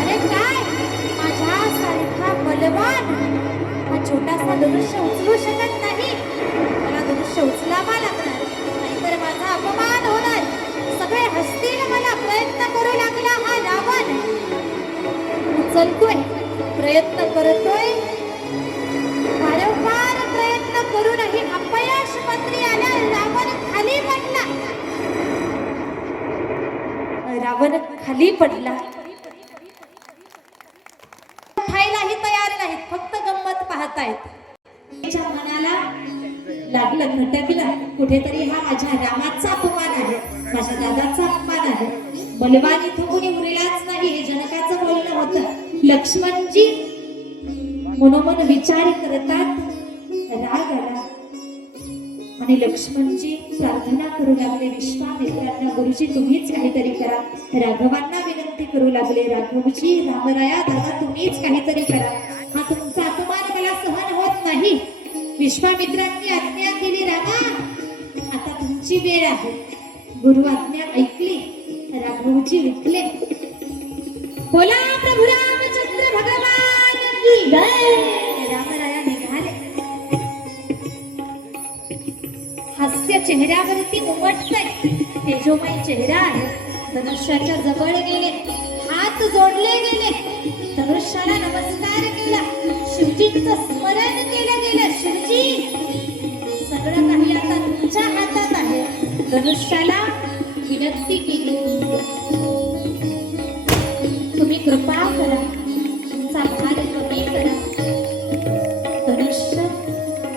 अरे काय, माझ्यासारखा बलवान हा छोटासा धनुष्य उचलू शकत नाही. मला धनुष्य उचलावा लागणार, नाहीतर माझा अपमान होणार. सगळे हसतील मला. प्रयत्न करू लागला हा रावण. उचलतोय, प्रयत्न करतोय. वारंवार प्रयत्न करूनही अपयश पत्री आला. रावण खाली पडला. रावण खाली पडला. उठायलाही तयार नाहीत, फक्त गंमत पाहतायत. तिच्या मनाला लागलं, खटकलं, कुठेतरी हा माझ्या रामाचा अपमान आहे, माझ्या दादाचा अपमान आहे. बलवान इथं कोणी उरलाच नाही, हे जनकाचं बोलणं होतं. लक्ष्मणजी मनोमन विचार करतात. राग आला आणि लक्ष्मणजी प्रार्थना करू लागले विश्वामित्रांना, गुरुजी तुम्हीच काहीतरी करा. राघवांना विनंती करू लागले, राघवजी, रामराया दादा तुम्हीच काहीतरी करा. हा तुमचा अपमान मला सहन होत नाही. विश्वामित्रांनी आज्ञा केली, रामा आता तुमची वेळ आहे. गुरु आज्ञा ऐकली. राघवजी उठले. बोला प्रभू रामचंद्र भगवान की जय. रामराया निघाले. हास्य चेहऱ्यावरती उमटतंय. तेजोमय चेहरा आहे. धनुष्याच्या जवळ गेले, हात जोडले गेले, धनुष्याला नमस्कार केला, शिवजींचं स्मरण केलं गेलं. शिवजी सगळं काही आता तुमच्या हातात आहे. धनुष्याला विनंती केली, तुम्ही कृपा करा, तुमचा भार कमी करा. धनुष्य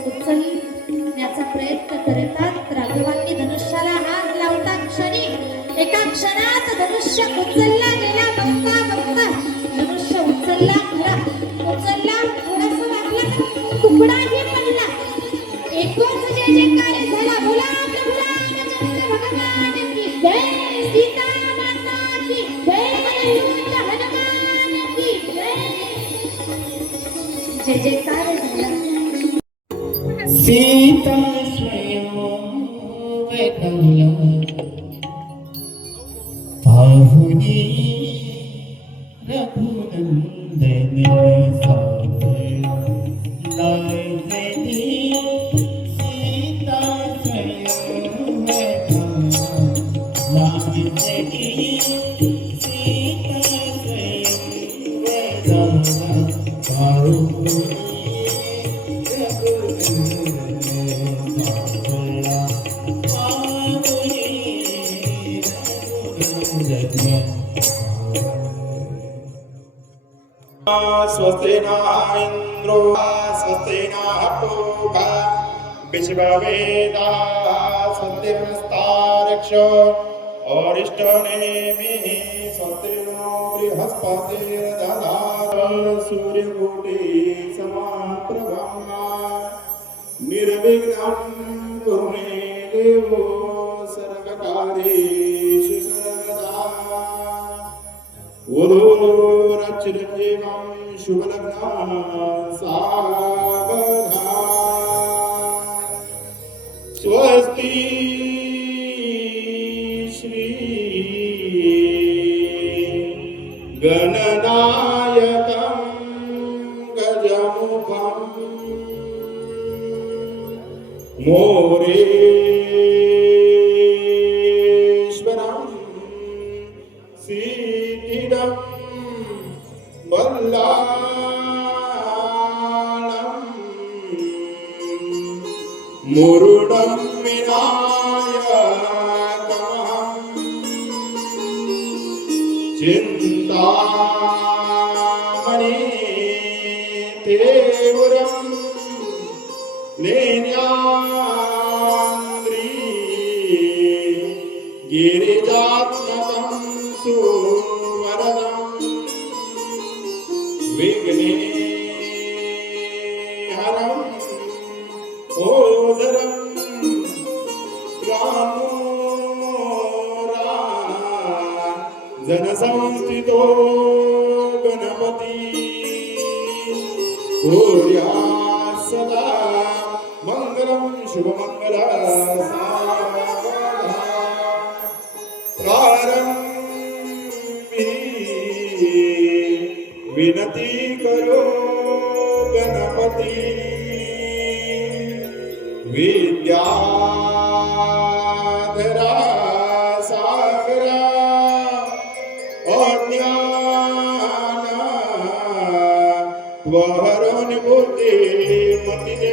उचलण्याचा प्रयत्न करतात. राघवांनी धनुष्याला हात लावता क्षणी एका क्षणात धनुष्य उचलला गेला. बघता बघता धनुष्य उचलला, खरा उचलला, थोडासा लागला, तुकडाही पडला. एकच जय जयकार झाला. बोला प्रभू रामचंद्र भगवान की जय. सीता माता की जय. हनुमान की जय. जय जयकार झाला. सीता स्वयं वैकल्य पाहुनी रघुनंदन सावळा लाजली. सीता स्वयं वैकल्य लाजली. सीता स्वयं वैकल्य पाहुनी स्वस्ति न इंद्रो स्वस्ति न पूषा विश्ववेदा स्वस्तिर्नस्तार्क्ष्यो अरिष्टनेमिः स्वस्ति नो बृहस्पतिर्दधातु सूर्यकोटिः समप्रभा निर्विघ्नं कुरु मे देवो सर्वकार्येषु सर्वदा. वधूरचिरजीवं शुभलग्नं सावधान. स्वस्ति श्री गणनायकं गजमुखं मोरेश्वरं सीतिदं बल्लाळं मुरुडं विनायकमहं चिन्तामणि देवरं नेन्यान्द्री गिरिजात्मकं सुवरदं विघ्नेहरं जनसंस्थितो गणपती कुर्या सदा मंगलम शुभमंगल प्रारंभी विनती करो गणपती विद्याधरा सागरा अज्ञान त्वहरण बुद्धि मति दे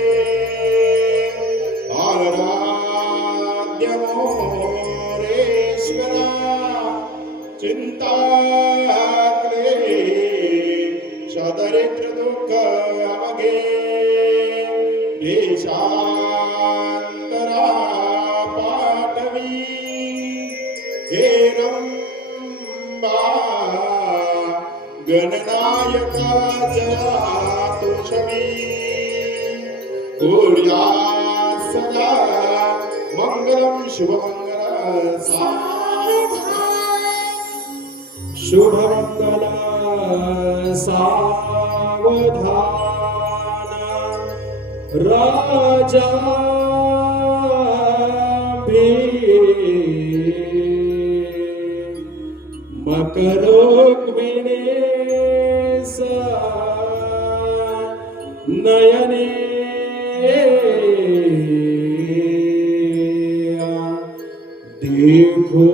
आराध्य मोरेश्वरा चिंता क्लेश दरिद्र दुःख अवगे देशांतरा पाठवी हेरंबा गणनायका जया तुषवी कुर्या सदा मंगलम शुभमंगल शुभमंगल सावधान राजा मकरोग्मिणे नयने देखो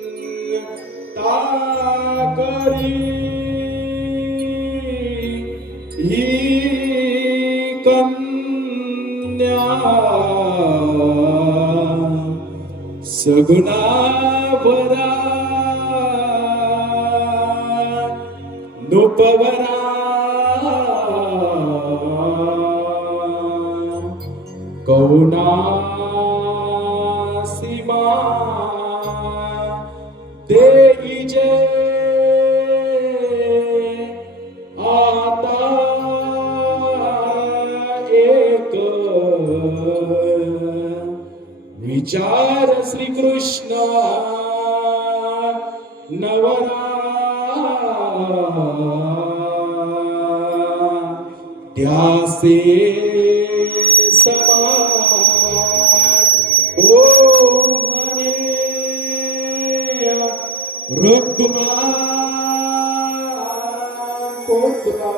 निचिंता करी ही कन्या सगुणा वरा नुपवरा कौना सीमा देईजे आता एक विचार श्री कृष्ण नवरा त्यासे समान ओ म्हणे रुक्मा कोकला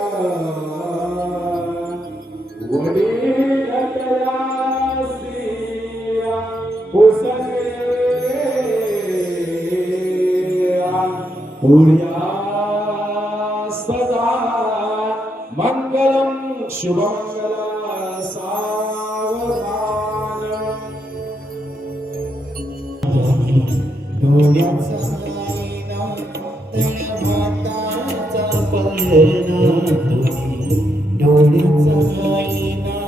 वडील तयासिया पुर्या सदा मंगलम शुभमंगल सावधान डोळ्याचा आईना तळ्या भाताचा पळणा डोळ्याचा आईना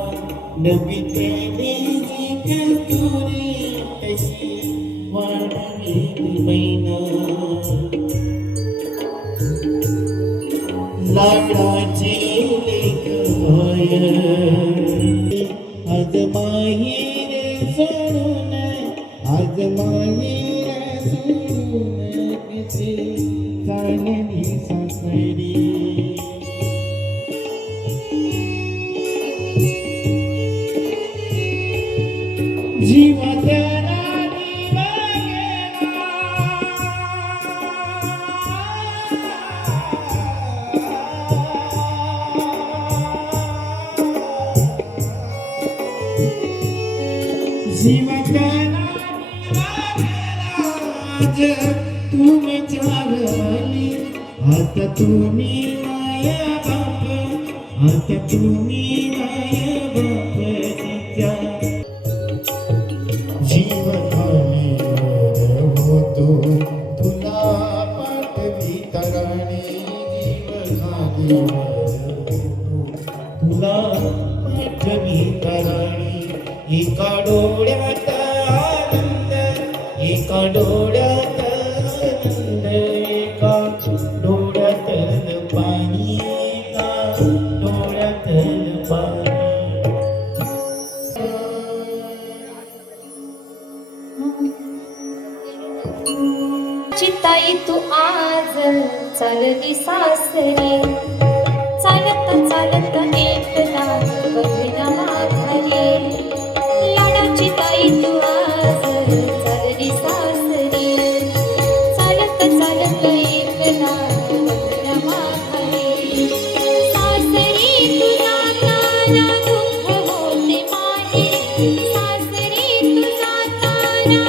नवी तेलीची कस्तुरी कशी वाढली मैना लाडाची लेक आज माहीर सोडून आज माहीर सोडून कशी चालली सासरी जीवाच्या तुम्ही चालली आता तुम्ही माया बाप आता तुम्ही माया बाप तिच्या जीवनाने होतो तुला पाठवी तराणे जीवनाने तुला पाठवी तराणे एका डोळ्यात आनंद एका डोळ्यात आनंद एका डोळ्यातल पाणी एका डोळ्यातल पाणी चालली सासरी चालत चालत एकदा बघना माघारी लाडाची ताई तू आज चालली सासरी चालत चालत एकदा बघना माघारी सासरी तू जाताना दुःख होते माहे सासरी तू जाताना